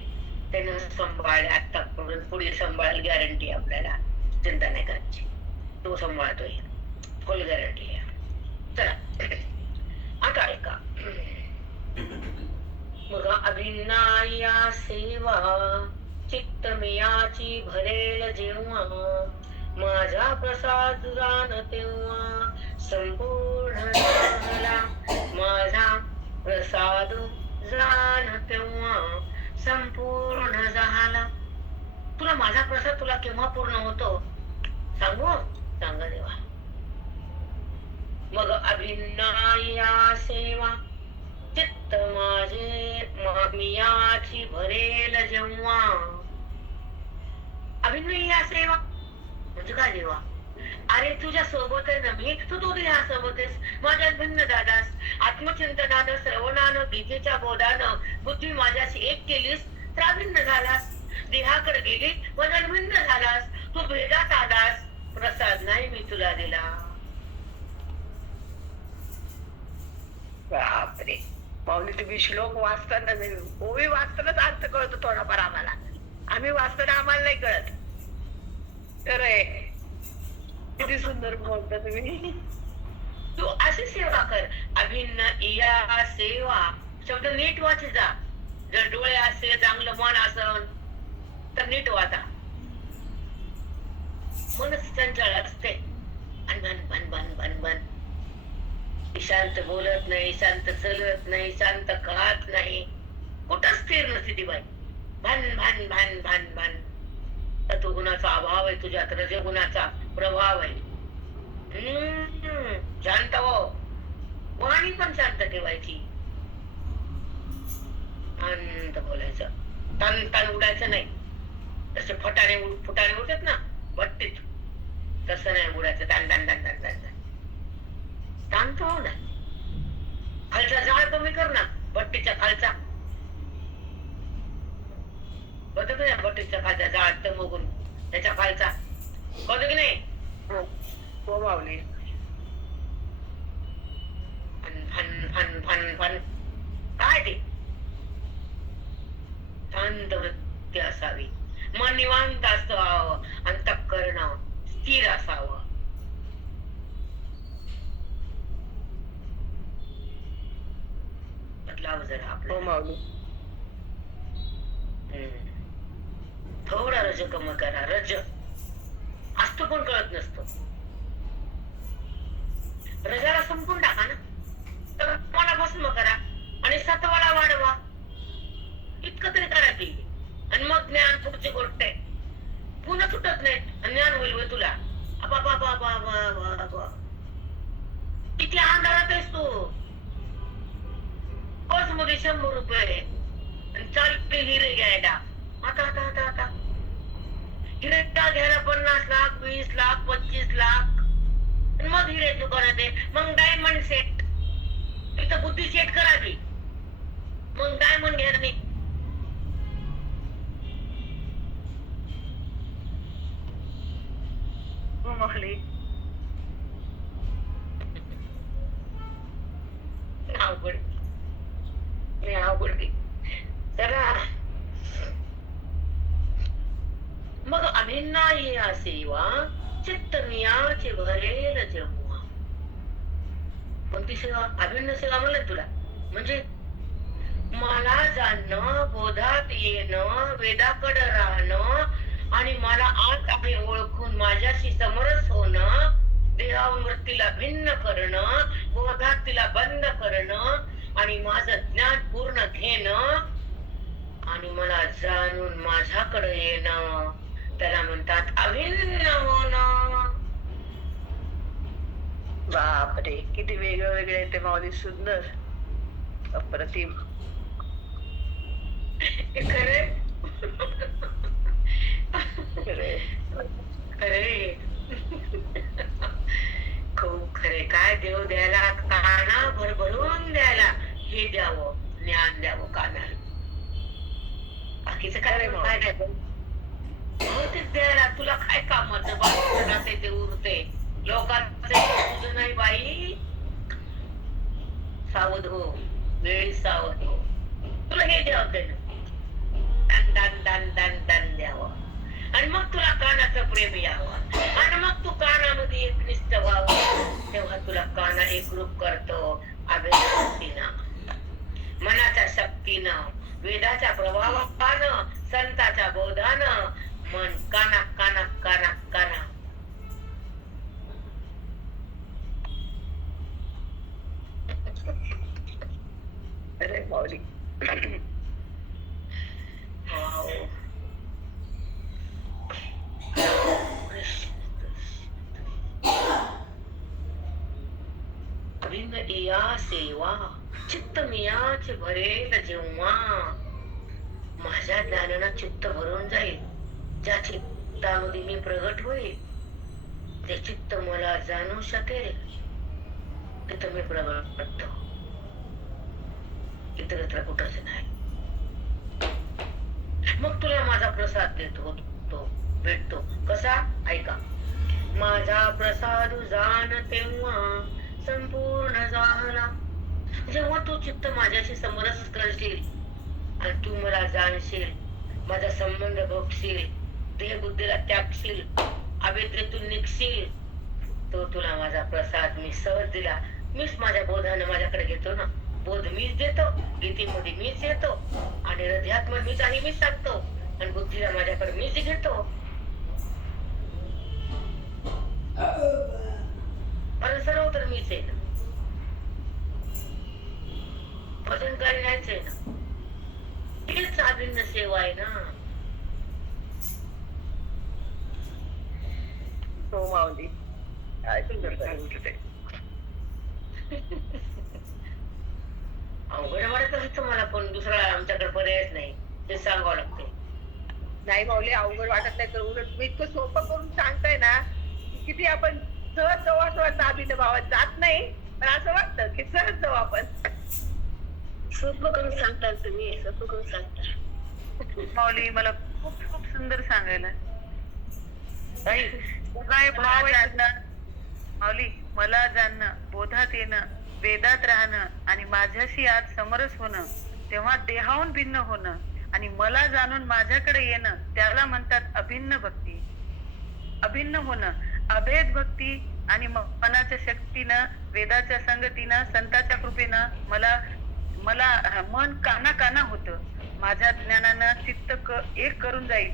त्यानं सांभाळले, आतापर्यंत पुढे सांभाळायला गॅरंटी आपल्याला, चिंता नाही करायची. तो सांभाळतोय, फुल गॅरंटी आहे. चला आता ऐका. मग अभिन्नाया सेवा चित्तमियाची भरेल जेव्हा, माझा प्रसाद जाण तेव्हा संपूर्ण झाला. माझा प्रसाद जाण तेव्हा संपूर्ण झाला. तुला माझा प्रसाद तुला केव्हा पूर्ण होतो सांगू? सांगा देवा. मग अभिन्नाया सेवा चित्त माझे मियाची भरेल जेव्हा. अभिन्नाया सेवा म्हणजे काय देवा? अरे तुझ्या सोबत आहे ना मी, तू तुझ्या सोबत आहेस, माझ्या भिन्न दादास. आत्मचिंतनानं, श्रवणानं, गीतेच्या बोधानं बुद्धी माझ्याशी एक केलीस तर अभिन्न झालास. देहाकडे गेली माझ्या भिन्न झालास. तू भेदात आलास, प्रसाद नाही मी तुला दिला. बापरे माऊली, तुम्ही श्लोक वाचताना, ओवी वाचतानाच अर्थ कळतो थोडाफार आम्हाला. आम्ही वाचताना आम्हाला नाही कळत. तर किती सुंदर बोलता तुम्ही. तू अशी सेवा कर. अभिन्न इया सेवा शब्द नीट वाची जा. जर डोळे असे चांगलं मन असन तर नीट वाचा. मनच चंचल असते. अनबन बन बन बन बन. शांत बोलत नाही, शांत चलत नाही, शांत कळत नाही, कुठं स्थिर नसते ती बाई. भन भन भन भन भन. सत्वगुणाचा अभाव आहे तुझ्यात, रजगुणाचा प्रभाव आहे. शांत हो. वाणी पण शांत ठेवायची, शांत बोलायचं. तन तन उडायचं नाही. तसे फटाणे उडतात ना भट्टीत, तसं नाही उडायचं. तन तन तन तन तन. शांत हो ना. खालचा जाळ कमी कर ना, भट्टीच्या खालचा. बघ ना भट्टीच्या खालचा जाळ तमोगून त्याच्या खालचा, बघ की नाही. हो माऊली. Fun fun fun fun. काय ते शांत वृत्ती असावी. मन निवांत असावं, अंतःकरण स्थिर असावं. बदलावं जरा हो आपलं. माऊली. थोडा रज कमी करा. रज असतो पण कळत नसतो. रजाला संपून टाका ना, तर मला भस्म करा आणि सत्वाला वाढवा. इतकं तरी करा की. आणि मग ज्ञान पुढची गोष्ट आहे. पुन्हा सुटत नाही आणि ज्ञान होईल होय तुला. अबा बाबा बाबा बाबा, किती अंधारात आहेस तू. बस मध्ये 100 रुपये आणि चालते हिरे घ्यायला. आता आता आता आता हिरे घ्यायला 50 लाख 20 लाख 25 लाख. मग हिरे दुकानात आहे. मग डायमंड सेट. इथं बुद्धी सेट करा की, मग डायमंड घ्या नाही. हो माऊली. अवघड जरा. मग अभिन्ना या सेवा चित्त मियाचे भरेल जेव्हा. कोणती सेवा? अभिन्न सेवा म्हणलं तुला. म्हणजे मला जाणणं, बोधात येणं, वेदाकडे राहणं आणि मला आत आहे ओळखून माझ्याशी समरस होणं, देहावृत्तीला भिन्न करणं, बोधात तिला बंद करणं आणि माझं ज्ञान पूर्ण घेणं आणि मला जाणून माझ्याकडे येणं, त्याला म्हणतात अभिन्न होणं. बापरे, किती वेगळं वेगळे ते माऊली. सुंदर, अप्रतिम. खरे खरे खरे खूप खरे. काय देव द्यायला, काना भरभरून द्यायला हे द्यावं, ज्ञान द्यावं कानाला. बाकीचं काय काय द्यावं तेच द्यायला. तुला काय कामाचं बाकी ते उरते. लोकांचं तुझं नाही बाई. सावध हो, वेळी सावध हो. तुला हे द्यावं त्यानं, दान दान दान दान दान द्यावं. आणि मग तुला कानाचं प्रेम यावं आणि मग तू कानामध्ये एकनिष्ठ व्हावं. तेव्हा तुला काना एकरूप करतो अभिनवतीनं, मनाच्या शक्तीनं, वेदाच्या प्रभावानं, संताच्या बोधानं. मन काना काना काना काना. अरे माऊली. अभिन्न या सेवा चित्त मियाचे भरेल जेव्हा. माझ्या ज्ञानानं चित्त भरून जाईल. ज्या चित्तामध्ये मी प्रगट होईल ते चित्त मला जाणू शकेल. तिथं मी प्रगट करतो, इतरत्र कुठंच नाही. मग तुला माझा प्रसाद देतो, भेटतो. कसा? ऐका. माझा प्रसाद जाण तेव्हा संपूर्ण झाला. जेव्हा तू चित्त माझ्याशी समरस करशील आणि तू मला जाणशील, माझा संबंध बघशील, देह बुद्धीला त्यागशील, अभिद्रेतून निघशील, तो तुला माझा प्रसाद मी सहज दिला. मीच माझ्या बोधाने माझ्याकडे घेतो ना. बोध मीच देतो, गीतेमध्ये मीच येतो, आणि अध्यात्म मीच आणि मीच सांगतो, आणि बुद्धीला माझ्याकडे मीच घेतो. कारण सर्व तर मीच आहे ना. भजनकारी नाहीच आहे ना. हेच अभिन्न सेवा आहे ना. हो माऊली, काय सुंदर सांगितलं ते. अवघड वाटत असेल तुम्हाला, पण दुसरा आमच्याकडे पर्यायच नाही, ते सांगावं लागते. नाही माऊली, अवघड वाटत नाही, तर उलट तुम्ही इतकं सोपं करून सांगताय ना, की किती आपण सहज जाऊ असं वाटतं. अभिनय भावात जात नाही, पण असं वाटतं की सहज जाऊ आपण. सोपं करून सांगता तुम्ही, सोपं करून सांगता. माऊली मला खूप खूप सुंदर सांगायला. ताई, सगळे भाव जाणणं, माऊली मला जाणणं, बोधात येणं, वेदात राहणं आणि माझ्याशी आज समरस होणं, तेव्हा देहाहून भिन्न होणं आणि मला जाणून माझ्याकडे येणं, त्याला म्हणतात अभिन्न भक्ती. अभिन्न होणं, अभेद भक्ती आणि मनाच्या शक्तीनं, वेदाच्या संगतीनं, संतांच्या कृपेनं मला मला मन काना काना होतं. माझ्या ज्ञानानं चित्त एक करून जाईल.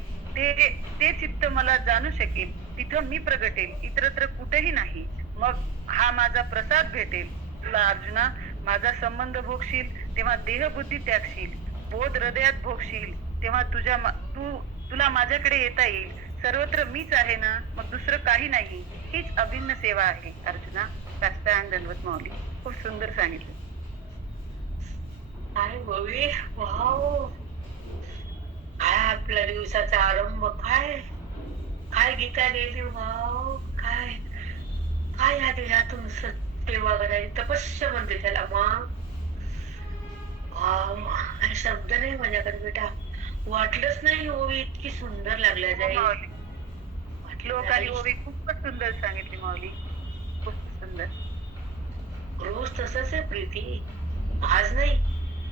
ते चित्त मला जाणू शकेल. तिथं मी प्रगटेल, इतरत्र कुठेही नाही. मग हा माझा प्रसाद भेटेल. तुला अर्जुना माझा संबंध भोगशील तेव्हा देह बुद्धी त्यागशील. बोध हृदयात भोगशील तेव्हा तुला माझ्याकडे येता येईल. सर्वत्र मीच आहे ना, मग दुसरं काही नाही. हीच अभिन्न सेवा आहे अर्जुना. साष्टांग दंडवत माऊली. खूप सुंदर सांगितलं. काय गोवी, वाव, काय आपल्या दिवसाचा आरंभ, काय काय गीता लिहिली, वाव, काय काय या देहातून सेवा करायची, तपस्या म्हणते त्याला. मग वाव, काही शब्द नाही माझ्याकडे बेटा. वाटलंच नाही ओवी इतकी सुंदर लागल्या जाईल. लोकांनी ओवी खूपच सुंदर सांगितली माऊली, खूप सुंदर. रोज तसंच आहे प्रीती, आज नाही.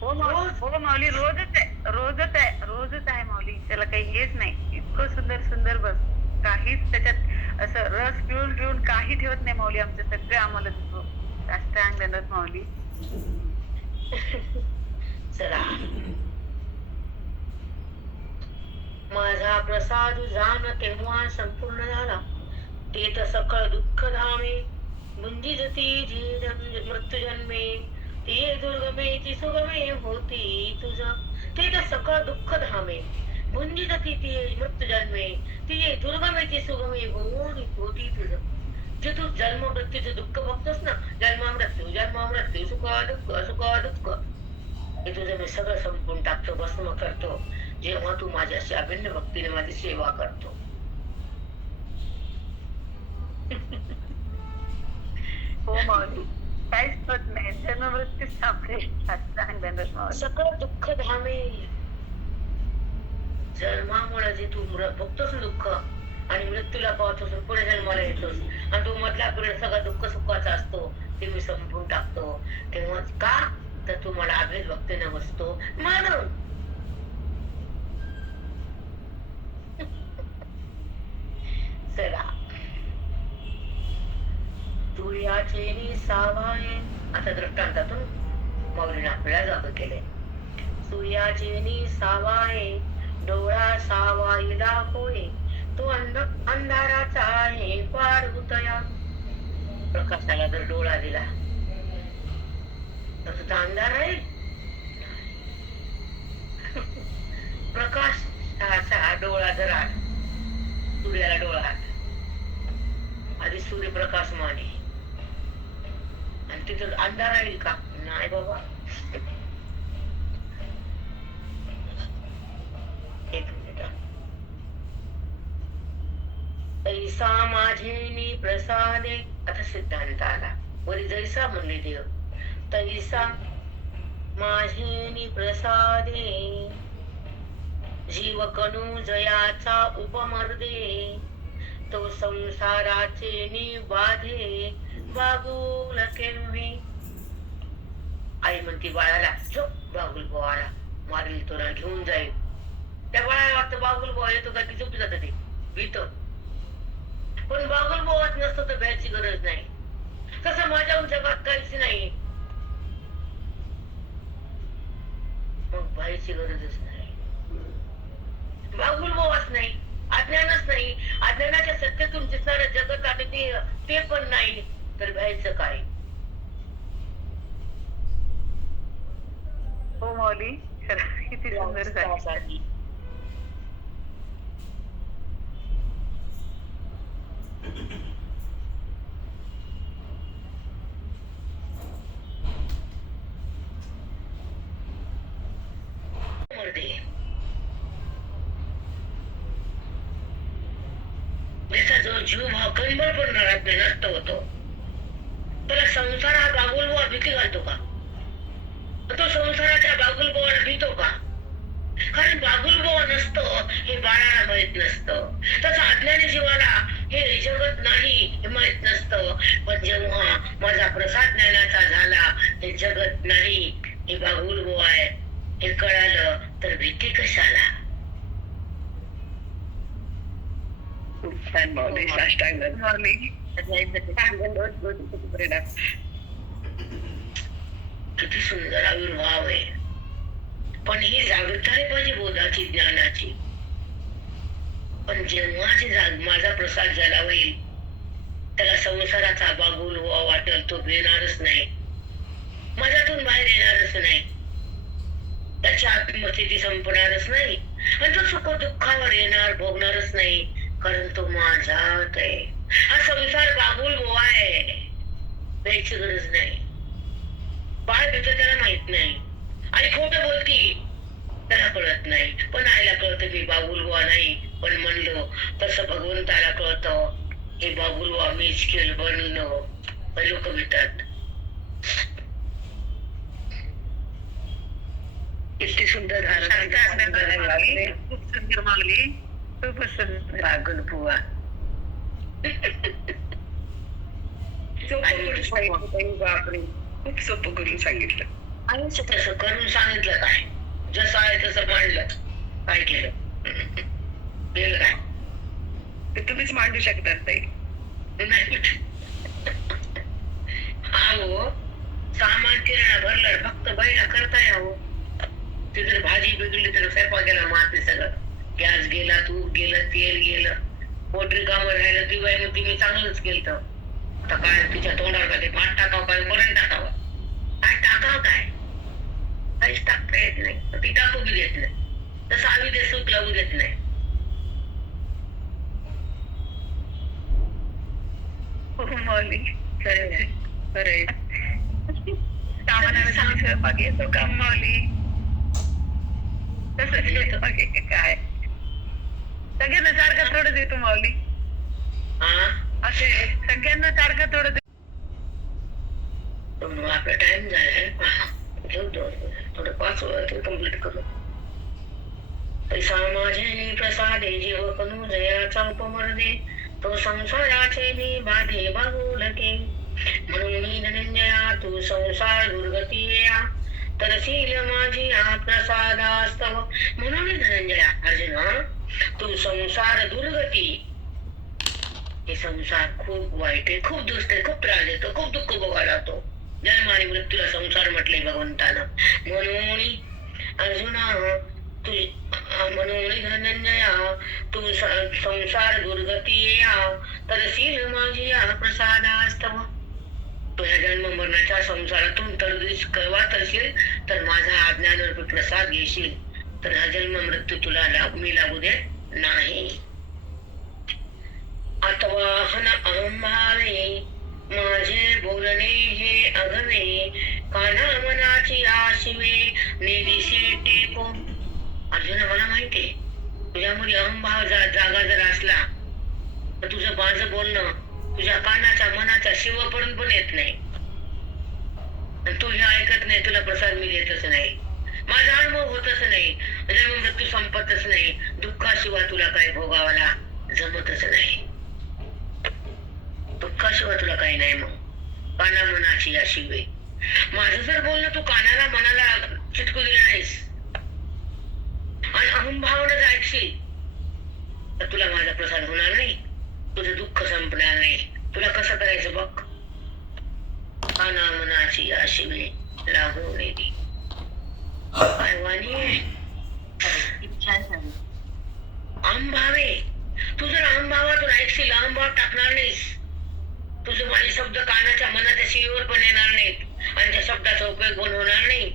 हो माऊली, रोजच आहे, रोजच आहे, रोजच आहे माऊली. त्याला काही हेच नाही. इतकं सुंदर सुंदर, बस काहीच त्याच्यात असं रस पिळून पिळून काही ठेवत नाही माऊली. आमचं सगळं आम्हाला देतो. साष्टांग दंडवत माऊली. चला, माझा प्रसाद जाण तेव्हा संपूर्ण झाला. ते तर सकळ दुःख धामे, मुंजिजती जी मृत्यू जन्मे. ते दुर्गमेची सुगमे होती तुझा. ते तर सकळ दुःख धामे, मुंजिजती ती मृत्यू जन्मे. ती दुर्गमेची सुगमे होती तुझं. जे तू जन्म मृत्यूचं दुःख बघतोस ना, जन्म मृत्यू सुख दुःख सुख दुःख, हे तुझं मी सगळं संपून टाकतो, भस्म करतो, जेव्हा तू माझ्याशी अभिन्न भक्तीने माझी सेवा करतो. हो माऊली, काहीच होत नाही. जन्म मृत्यू सापडे. साष्टांग दंडवत माऊली. सगळं दुःख धामे, जन्मामुळे जे तू बघतोस दुःख आणि मृत्यूला पाहतोस, पुढे जन्माला येतोस, आणि तू मधला पिरियड सगळं दुःख सुखाचा असतो, ते मी संपून टाकतो. तेव्हा का तर तू मला अभेद भक्तीने बसतो म्हणून. चला, सूर्याचे सावाये, आता दृष्टांतातून माऊलीने आपल्याला जाग केले. सूर्याचे सावाये, डोळा सावाईला होय, तो अंधाराचा आहे पार उतया. प्रकाशाला जर डोळा दिला तर तुझा अंधार आहे. प्रकाशाचा डोळा जर आला, सूर्याला डोळा आला, आधी सूर्यप्रकाश माने, आणि तिथं अंधार आहे का? नाही बाबा. एक मिनिट. ऐसा माझे प्रसादे, आता सिद्धांत आला. वरी जैसा म्हणले देव, तैसा माझे प्रसादे, जीव कणू जयाचा उपमर्दे, तो संसाराचे निबाधे, बागुल केव्ही. आई म्हणते बाळाला, जो बागुल बोवाला मारेल, तो ना घेऊन जाईल. त्या बाळाला वाटतं बागुल बोवा येतो का, ती झोपी जात, ते भीत. पण बागुल बोवाच नसतो तर भ्यायची गरज नाही. तसं माझ्या जगात काहीच नाही, मग भ्यायची गरजच नाही. बागुल बोवाच नाही, अज्ञानच नाही, अज्ञानाच्या सत्तेतून दिसणारं जगत आहे ते पण नाही, तर भ्यायचं काय? हो माऊली, खरं किती सुंदर सांगितलं. त्यासाठी मध्ये त्याचा जो जीव हा कंबळ पण नष्ट होतो, त्याला संसार हा बागुलबुवा भीती घालतो का? तो संसाराच्या बागुलबुवाला भीतो का? कारण बागुलबुवा नसतो हे बाळाला माहित नसतं. तसं अज्ञानी जीवाला हे जगत नाही हे माहित नसतं. पण जेव्हा माझा प्रसाद ज्ञानाचा झाला, हे जगत नाही हे बागुलबुवा आहे हे कळालं, तर भीती कशाला? खूप छान माऊली, साष्टांग माऊली किती सुंदर आविर्भाव आहे. पण ही जागृतता आहे पाहिजे बोधाची, ज्ञानाची. पण जेव्हा माझा प्रसाद झाला होईल, त्याला संसाराचा बागुल व्हावा वाटेल, तो भेणारच नाही, माझ्यातून बाहेर येणारच नाही, त्याची आत्मस्थिती संपणारच नाही, आणि तो सुख दुःखावर येणार भोगणारच नाही, कारण तो माझ्यात आहे. हा संसार बागुल गोवा आहे, द्यायची गरज नाही. बाळ भेटत त्याला माहित नाही, आणि खोटं बोलती त्याला कळत नाही. पण आईला कळतं मी बागुलबुवा नाही, पण म्हणलो तसं भगवंताला कळतं हे बागुलबुवा मीच केलं बनलो. लोक भेटतात. किती सुंदर झालं. खूप सुंदर माऊली, खूपच सुंदर. बागुलबुवा बापरे, खूप सोपं करून सांगितलं. आणि तसं करून सांगितलं काय? जसं आहे तसं मांडलं. काय केलं? केलं काय? ते तुम्हीच मांडू शकतात ताई. नाही. अहो, सामान किराणा भरलं, फक्त बाईला करता यावं. ती जर भाजी बिघडली तर स्वयंपाक गेला मारते सगळं. गॅस गेला, तूप गेलं, तेल गेलं, पोटरी कामं राहिलं. ती बाई म्हणते मी चांगलंच केलं. आता काय तिच्या तोंडावर काय भात टाकावं काय मरण टाकावं? काय टाकावं काय? काहीच टाकता येत नाही, ती टाकू बी देत नाही. तसं आम्ही ते सुख लावू देत नाही. हो माऊली, खरंय खरंय. सामानाला स्वयंपाक येतो का माऊली? तसंच स्वयंपाक आहे काय? सगळ्यांना सारखा थोडं देतो माऊली, हा, असे सगळ्यांना सारखा थोडं. पण आपला टाइम झालाय. ठेवतो थोडं 5 वेळा कम्प्लीट करू. पैसा माझे प्रसादे जीव कनु जयाचा उपमर्दे, तो संसाराचे मी बाधे बागुलके. म्हणून धनंजया तू संसार दुर्गती या, तरशील माझी प्रसादास्तव. म्हणून धनंजया अर्जुना तू संसार दुर्गती, हे संसार खूप वाईट आहे, खूप दुष्ट आहे, खूप त्रास देतो, खूप दुःख भोगायला लागतो. जन्म आणि मृत्यूला संसार म्हटले भगवंतानं. म्हणून अर्जुना तू, म्हणून धनंजया तू संसार दुर्गती या, तरशील माझी प्रसादास्तव. तू ह्या जन्म मरणाच्या संसारातून तरशील तर माझा अज्ञानरूपी प्रसाद घेशील, तर हा जन्म मृत्यू तुला मी लागू देत नाही. अथवाहन अहंभावे माझे बोलणे हे अगवे, काना मनाची आशिवे निदिशे टेको. अर्जुना मला माहितीये तुझ्यामध्ये अहंभाव जागा जर असला तर तुझं माझं बोलणं तुझ्या कानाच्या मनाच्या शिवपर्यंत पण येत नाही, आणि तू हे ऐकत नाही, तुला प्रसाद मी देतच नाही, माझा अनुभव होतच नाही, जन्म मृत्यू संपतच नाही, दुःखाशिवाय तुला काही भोगावाला जमतच नाही. दुःखाशिवाय तुला काही नाही. मग काना मनाची या शिवे, माझं जर बोलणं तू कानाला मनाला चिटकू दिलं नाहीस आणि अहंभावनं ऐकशील तर तुला माझा प्रसाद होणार नाही, तुझं दुःख संपणार. तुला कसं करायचं बघ. काना मनाची या शिवे लागू नये. काय वाणी छान सांगितलं. अहंभावे. तू जर अहंभावातून ऐकशील, अहंभाव टाकणार नाहीस, तुझे माझे शब्द कानाच्या मनाच्या शिवेवर पण येणार नाहीत आणि त्या शब्दाचा उपयोग पण होणार नाही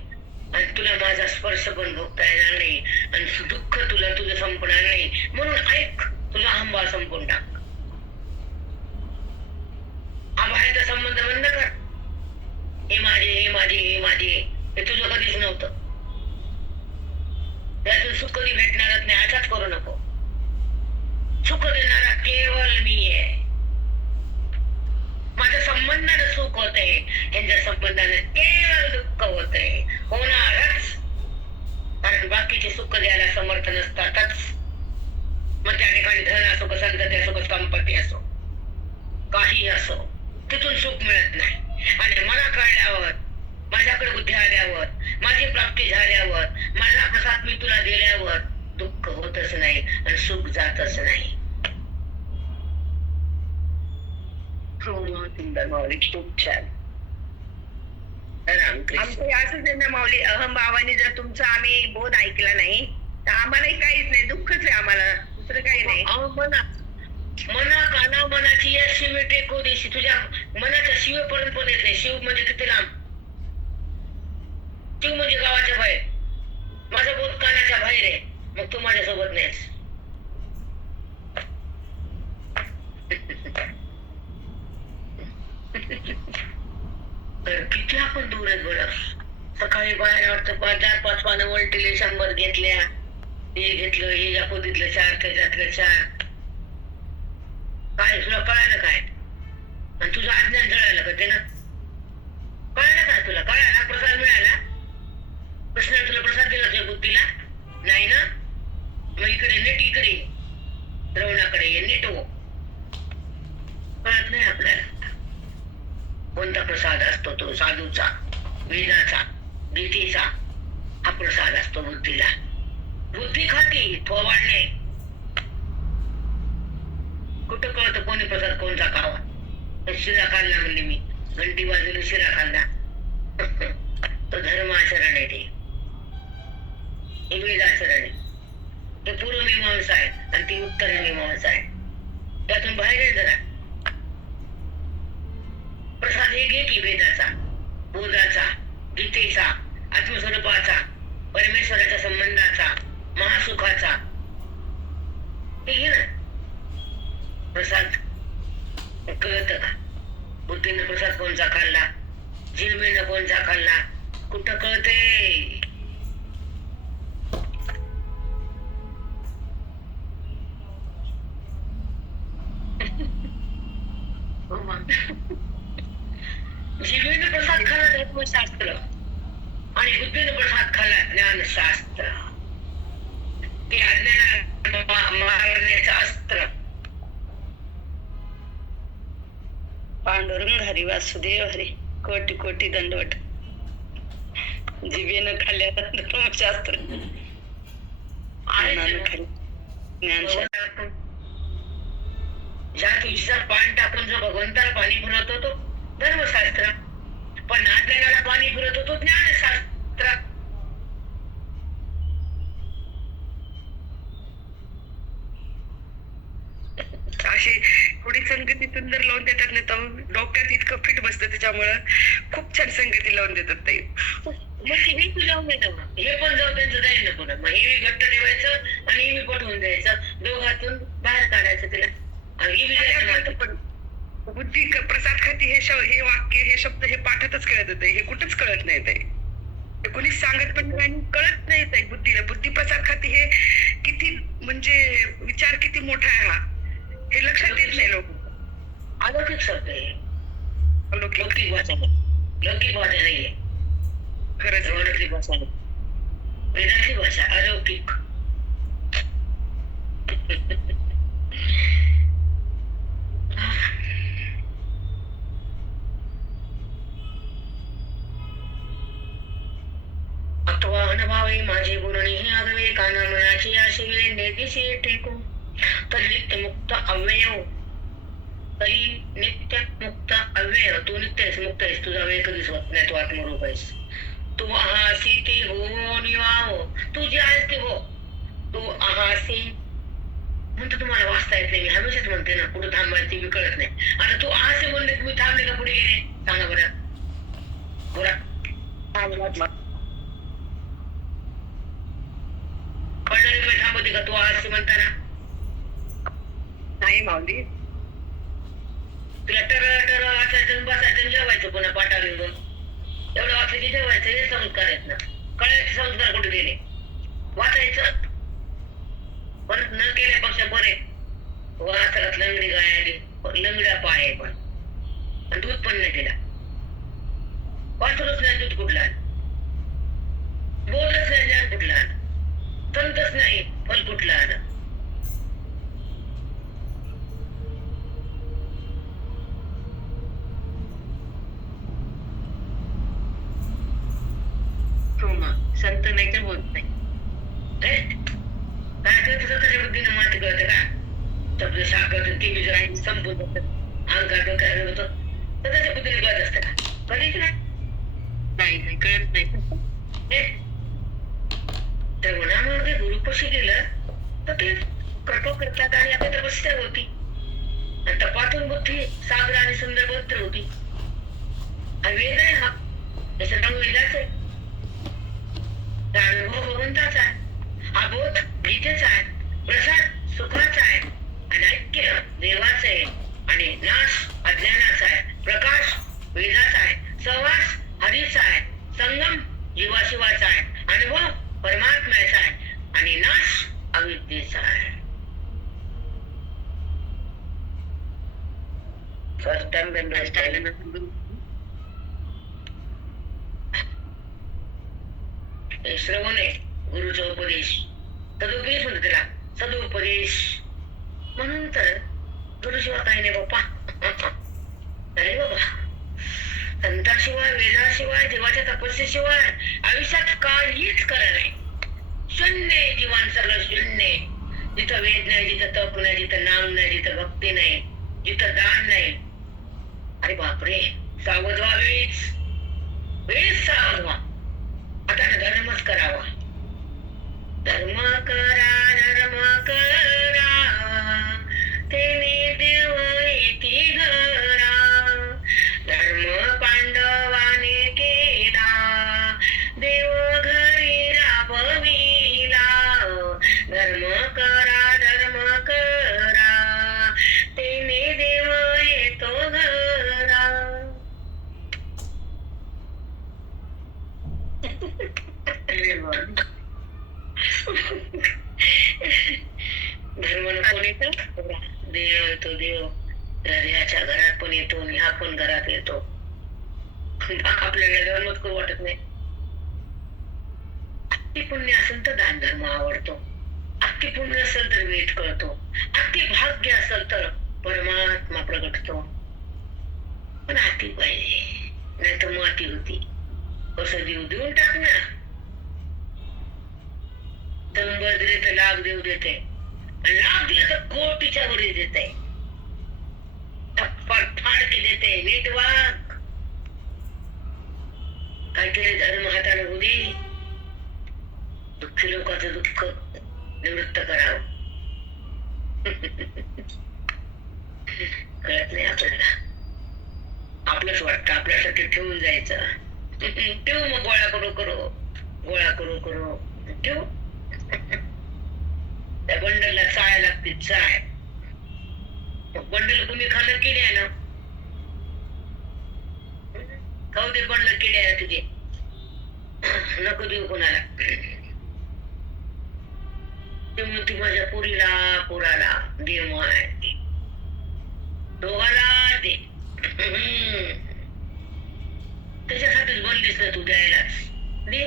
आणि तुला माझा स्पर्श पण भोगता येणार नाही आणि दुःख तुला तुझं संपणार नाही. म्हणून ऐक, तुझा अहंभाव संपून टाक. हा बाहेरचा संबंध बंद कर. हे माझे, हे माझे, हे माझे, हे तुझं कधीच नव्हतं. त्यातून सुख कधी भेटणारच नाही. असाच करू नको. सुख देणारा केवळ मी आहे. माझ्या संबंधानं सुख होत आहे, यांच्या संबंधानं केवळ दुःख होत आहे. होणारच, कारण बाकीचे सुख द्यायला समर्थ नसतातच. मग त्या ठिकाणी धन असो, संतती असो, संपत्ती असो, काही असो, तिथून सुख मिळत नाही. आणि मला कळल्यावर, माझ्याकडे बुद्धी आल्यावर, माझी प्राप्ती झाल्यावर, माझा प्रसाद मी तुला दिल्यावर दुःख होतच नाही आणि सुख जातच नाही. सुंदर माऊली, खूप छान. रामकृष्ण. आमचं असंच आहे ना माऊली, अहंभावाने जर तुमचा आम्ही बोध ऐकला नाही तर आम्हालाही काहीच नाही, दुःखच आहे आम्हाला, दुसरं काही नाही. मना काना मनाची या शिवे टेको देशी. तुझ्या मनाच्या शिवेपर्यंत पण येत नाही. शिव म्हणजे किती लांब. शिव म्हणजे गावाच्या बाहेर. माझा बोध कानाच्या बाहेर आहे, मग तू माझ्यासोबत नाहीस. तर किती आपण दूर आहेत बरं. सकाळी बाहेर वाटतं 4-5 पानं वलटिले, 100 घेतल्या, हे घेतलं, हे जापोतीतलं 4, त्याच्यातलं 4. काय तुला कळायला काय? आणि तुझं अज्ञान जळायला का ते ना? कळायला काय तुला? कळायला प्रसाद मिळाला? कृष्णाने तुला प्रसाद दिला तुझ्या बुद्धीला? नाही ना? मग इकडे नीट, इकडे द्रवणाकडे ये, नीट हो. कळत नाही आपल्याला कोणता प्रसाद असतो. तो साधूचा, वेदाचा, गीतेचा हा प्रसाद असतो बुद्धीला. बुद्धी खाती, थोवाडणे. कुठं कळतं कोणी प्रसाद कोणता खावा? शिरा खाल्ला म्हणले मी, घंटी वाजवली, शिरा खाल्ला. तो धर्माचरण आहे, ते वेदाचरण आहे. ते पूर्व मीमांसा आहे आणि ती उत्तर मीमांसा आहे. त्यातून बाहेर आहे जरा. प्रसाद हे घे की वेदाचा, बोधाचा, गीतेचा, आत्मस्वरूपाचा, परमेश्वराच्या संबंधाचा, महासुखाचा, हे घे ना प्रसाद. कळत का? बुद्धीनं प्रसाद कोणचा खाल्ला, जिरमेनं कोणचा खाल्ला, कुठं कळते? जिरमेनं प्रसाद खाल्ला धर्मशास्त्र आणि बुद्धीनं प्रसाद खाल्ला ज्ञानशास्त्र. ते अज्ञानाला मारण्याचं अस्त्र. पांडुरंग हरी, वासुदेव हरी, कोटी कोटी दंडवट. जिभेनं खाल्ल्या धर्मशास्त्र, मनानं खाल्ल्या ज्ञानशास्त्र. ज्या तुझीचा पाणी टाकून जो भगवंताला पाणी पुरवतो तो धर्मशास्त्र, पण अज्ञानाला पाणी पुरवतो तो ज्ञानशास्त्र. अशी थोडी संगती सुंदर लावून देतात ना, तर डोक्यात इतकं फिट बसतं, त्याच्यामुळं खूप छान संगती लावून देतात ताई. मग हे तू जाऊन दे ना, हे पण जाऊ त्यांचं जाईल नको ना. मग हे घट्ट ठेवायचं आणि हे पटवून द्यायचं, दोघातून बाहेर काढायचं तिला. आणि हे जायचं पण बुद्धी प्रसाद खाती हे वाक्य, हे शब्द हे पाठातच कळत होते, हे कुठंच कळत नाही ताई. हे कुणीच सांगत पण नाही आणि कळत नाही ताई बुद्धीला. बुद्धी प्रसाद खाती हे किती म्हणजे विचार किती मोठा आहे हा, हे लक्षात येत नाही लोक. अलौकिक शब्द आहे, अलौकिक लौकिक भाषा नाही, लौकिक भाषा नाहीये. खरंच वेदातली भाषा नाही, वेदातली भाषा अलौकिक. अथवा अनभावे माझे गुरुणी हे आगवे, काना मनाची आशिवे नेदिशी टेकू. तर नित्य मुक्त अव्यय तरी नित्य मुक्त अव्यय, तू नित्य आहेस, मुक्त आहेस, तुझा वेळ कधीच होत नाही, तू आत्मरूप आहेस. तू आहासी ते हो निवाहो, तू जे आहेस ते हो. तू आहासी म्हणतो, तुम्हाला वाचता येत नाही, मी हमेशाच म्हणते ना, कुठं थांबायचं ते बी कळत नाही. आता तू आहासी म्हणले, तुम्ही थांबले का पुढे गेले? सांगा बरं. बोला. पडणारी वेळ थांबवते का तू आहासी म्हणताना? नाही माऊली. तुला टर वाचायचं, बसायचं, जेवायचं पुन्हा पाठावर येऊन. एवढं वाचायचं, जेवायचं, हे संस्कार आहेत ना. कळायचे संस्कार कुठे गेले? वाचायचं पण न केल्यापेक्षा बरे. वासरात लंगडी गाय आली, लंगड्या पाय आहे पण, आणि दूध पण नाही दिला. वासरच नाही, दूध कुठला? बोलच नाही, ज्ञान कुठला? संतच नाही, फल कुठला आलं? संत नाही तर होत नाही. काय करत स्वतःच्या बुद्धीनं माती कळतं का? शब्द शाखा ते बी जर संपून जातात, अहंकार डोक्याला होतो, स्वतःच्या बुद्धीने कळत असतं का? कधीच नाही, कळत नाही. तर मनामध्ये गुरुपशी गेलं तर ते कृपा करतात आणि आपली तपस्या होती, आणि तपातून बुद्धी सागर आणि सुंदर पवित्र होती. हा वेद आहे, हा याचा रंग वेदाच आहे, अनुभव भगवंताचा आहे, हा बोध गीतेचा आहे, प्रसाद सुखाचा आहे, आणि ऐक्य देवाचं आहे, आणि नाश अज्ञानाचा आहे, प्रकाश वेदाचा आहे, सहवास हरीचा आहे, संगम जीवाशिवाचा आहे, अनुभव परमात्म्याचा आहे, आणि नाश अविद्येचा आहे. श्रवण आहे गुरुचा उपदेश, सदुपदेश म्हणतो त्याला, सदुपदेश. म्हणून तर गुरुशिवाय काही नाही बाप्पा, नाही बाबा. संताशिवाय, वेदाशिवाय, देवाच्या तपस्येशिवाय आयुष्यात काहीच खरं नाही. शून्य आहे जीवन, सगळं शून्य आहे. जिथं वेद नाही, जिथं तप नाही, जिथं नाम नाही, जिथं भक्ती नाही, जिथं दान नाही. अरे बापरे, सावध व्हा, वेळीच सावध व्हा. आता धर्मच करावा, धर्म करा, धर्म करा, तेने देव येती घरा. धर्म पांडवाने केला, देव घरी राबविला. धर्म करा, धर्म करा, तेने देव येतो घरा. धर्म कोण येतो? देव येतो, देव हृदयाच्या घरात पण येतो, आणि हा पण घरात येतो. आपल्याला धर्मच करू वाटत नाही. अति पुण्य असेल तर दान धर्म आवडतो, अति पुण्य असेल तर वेद कळतो, अति भाग्य असेल तर परमात्मा प्रगटतो. पण अति पाहिजे, नाही तर माती होती. कसं देऊन टाक ना. शंभर दिले तर लाख देऊ देते, लाख दिले तर कोटीच्या वरी देते, फाडकी देते. नीट वाग, काहीतरी धर्म हाताने होऊ दे, दुःखी लोकांचं दुःख निवृत्त करावं. कळत नाही आपल्याला, आपलंच वाटतं आपल्यासाठी ठेवून जायचं. ठेवू मग, गोळा करू ठेवू. त्या बंडलला चाळ लागते, चाळ. बंडल तुम्ही खाल्लं किड्यानं, खाऊ दे बंडल किड्यानं तुझे, नको देऊ कोणाला. ती म्हणती माझ्या पोराला दे, माय दोघाला दे. त्याच्यासाठीच बनलीस ना तू द्यायलाच, दे.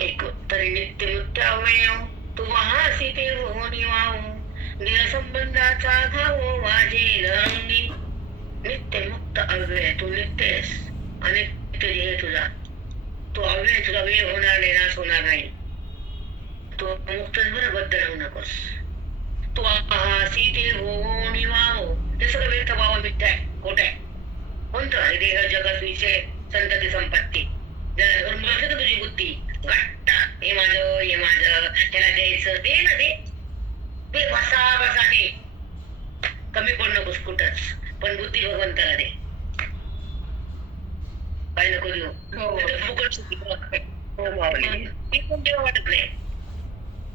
एक तरी नित्य मुक्त अवयव, तू हासी ते हो निवाहो, देह संबंधाचा घावो वाजे रंगी. नित्य मुक्त अव्यय, तू नित्य आहेस, आणि नित्य देह तुझा, तू अव्यय, तुझा वेळ होणार नाही, नाश होणार नाही. तो मुक्तच बरं, बद्ध राहू नकोस. तू आहासी ते हो निवाहो, ते सगळं व्यर्थ व्हावं, मिथ्या आहे, खोट आहे. कोणतं आहे? देह जगत विषय संतती संपत्ती. जरा धरून बसलं तर तुझी बुद्धी घट्ट, हे माझं त्याला द्यायचं, दे ना, ते बसा दे. कमी पड नकोस कुठंच, पण बुद्धी भगवंताला दे. काय नको देऊ. फुकट सुद्धी ती पण देव वाटत नाही,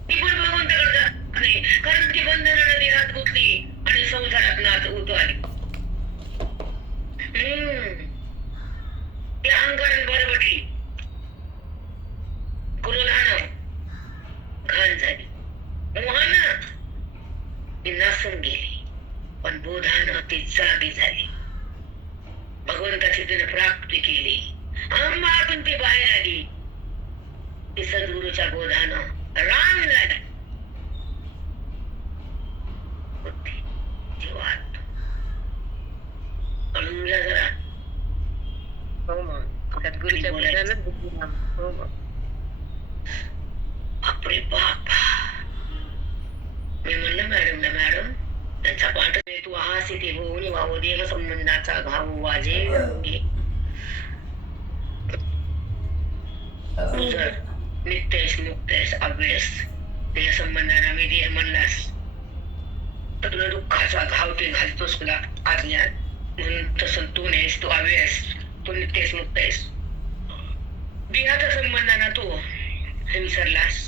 ती पण भगवंताकडे जात नाही, कारण ती बंधनानं देहात गुंतली आणि संसारात नाच उतो आली. ती अहंकाराने बरबटली, क्रोधानं घाण झाली, मोहानं ती नासून गेली, पण बोधानं ती जागी झाली. भगवंताची तिने प्राप्ती केली, अंबातून ती बाहेर आली. ती सद्गुरूच्या बोधानं राम झाली. बुद्धी जीवात अळूला जरा हो मग सद्गुरूच्या बोलण्यालाच बुद्धिमान. हो मग बापरे बाप. मी म्हणलं मॅडम त्यांचा पाठ तू आहास इथे होऊन वाहो, देह संबंधाचा घाव वाजे घे. तू जर निघतेस मुक्तेस अभ्यस देह संबंधाना मी देह म्हणलास तर तुला दुःखाचा घाव ते घालतोस तुला आज्ञात. म्हणून तसं तू नाहीस, तू अव्यस, तू निघतेस मुक्तेस. देहाच्या संबंधाना तू हे विसरलास,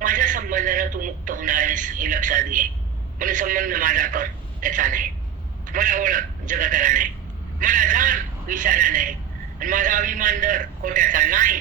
माझ्या संबंधानं तू मुक्त होणार आहेस हे लक्षात घे. मला संबंध माझा कर त्याचा नाही, मला ओळख जगताला नाही, मला जाण विषयाला नाही, आणि माझा अभिमान दर खोट्याचा नाही.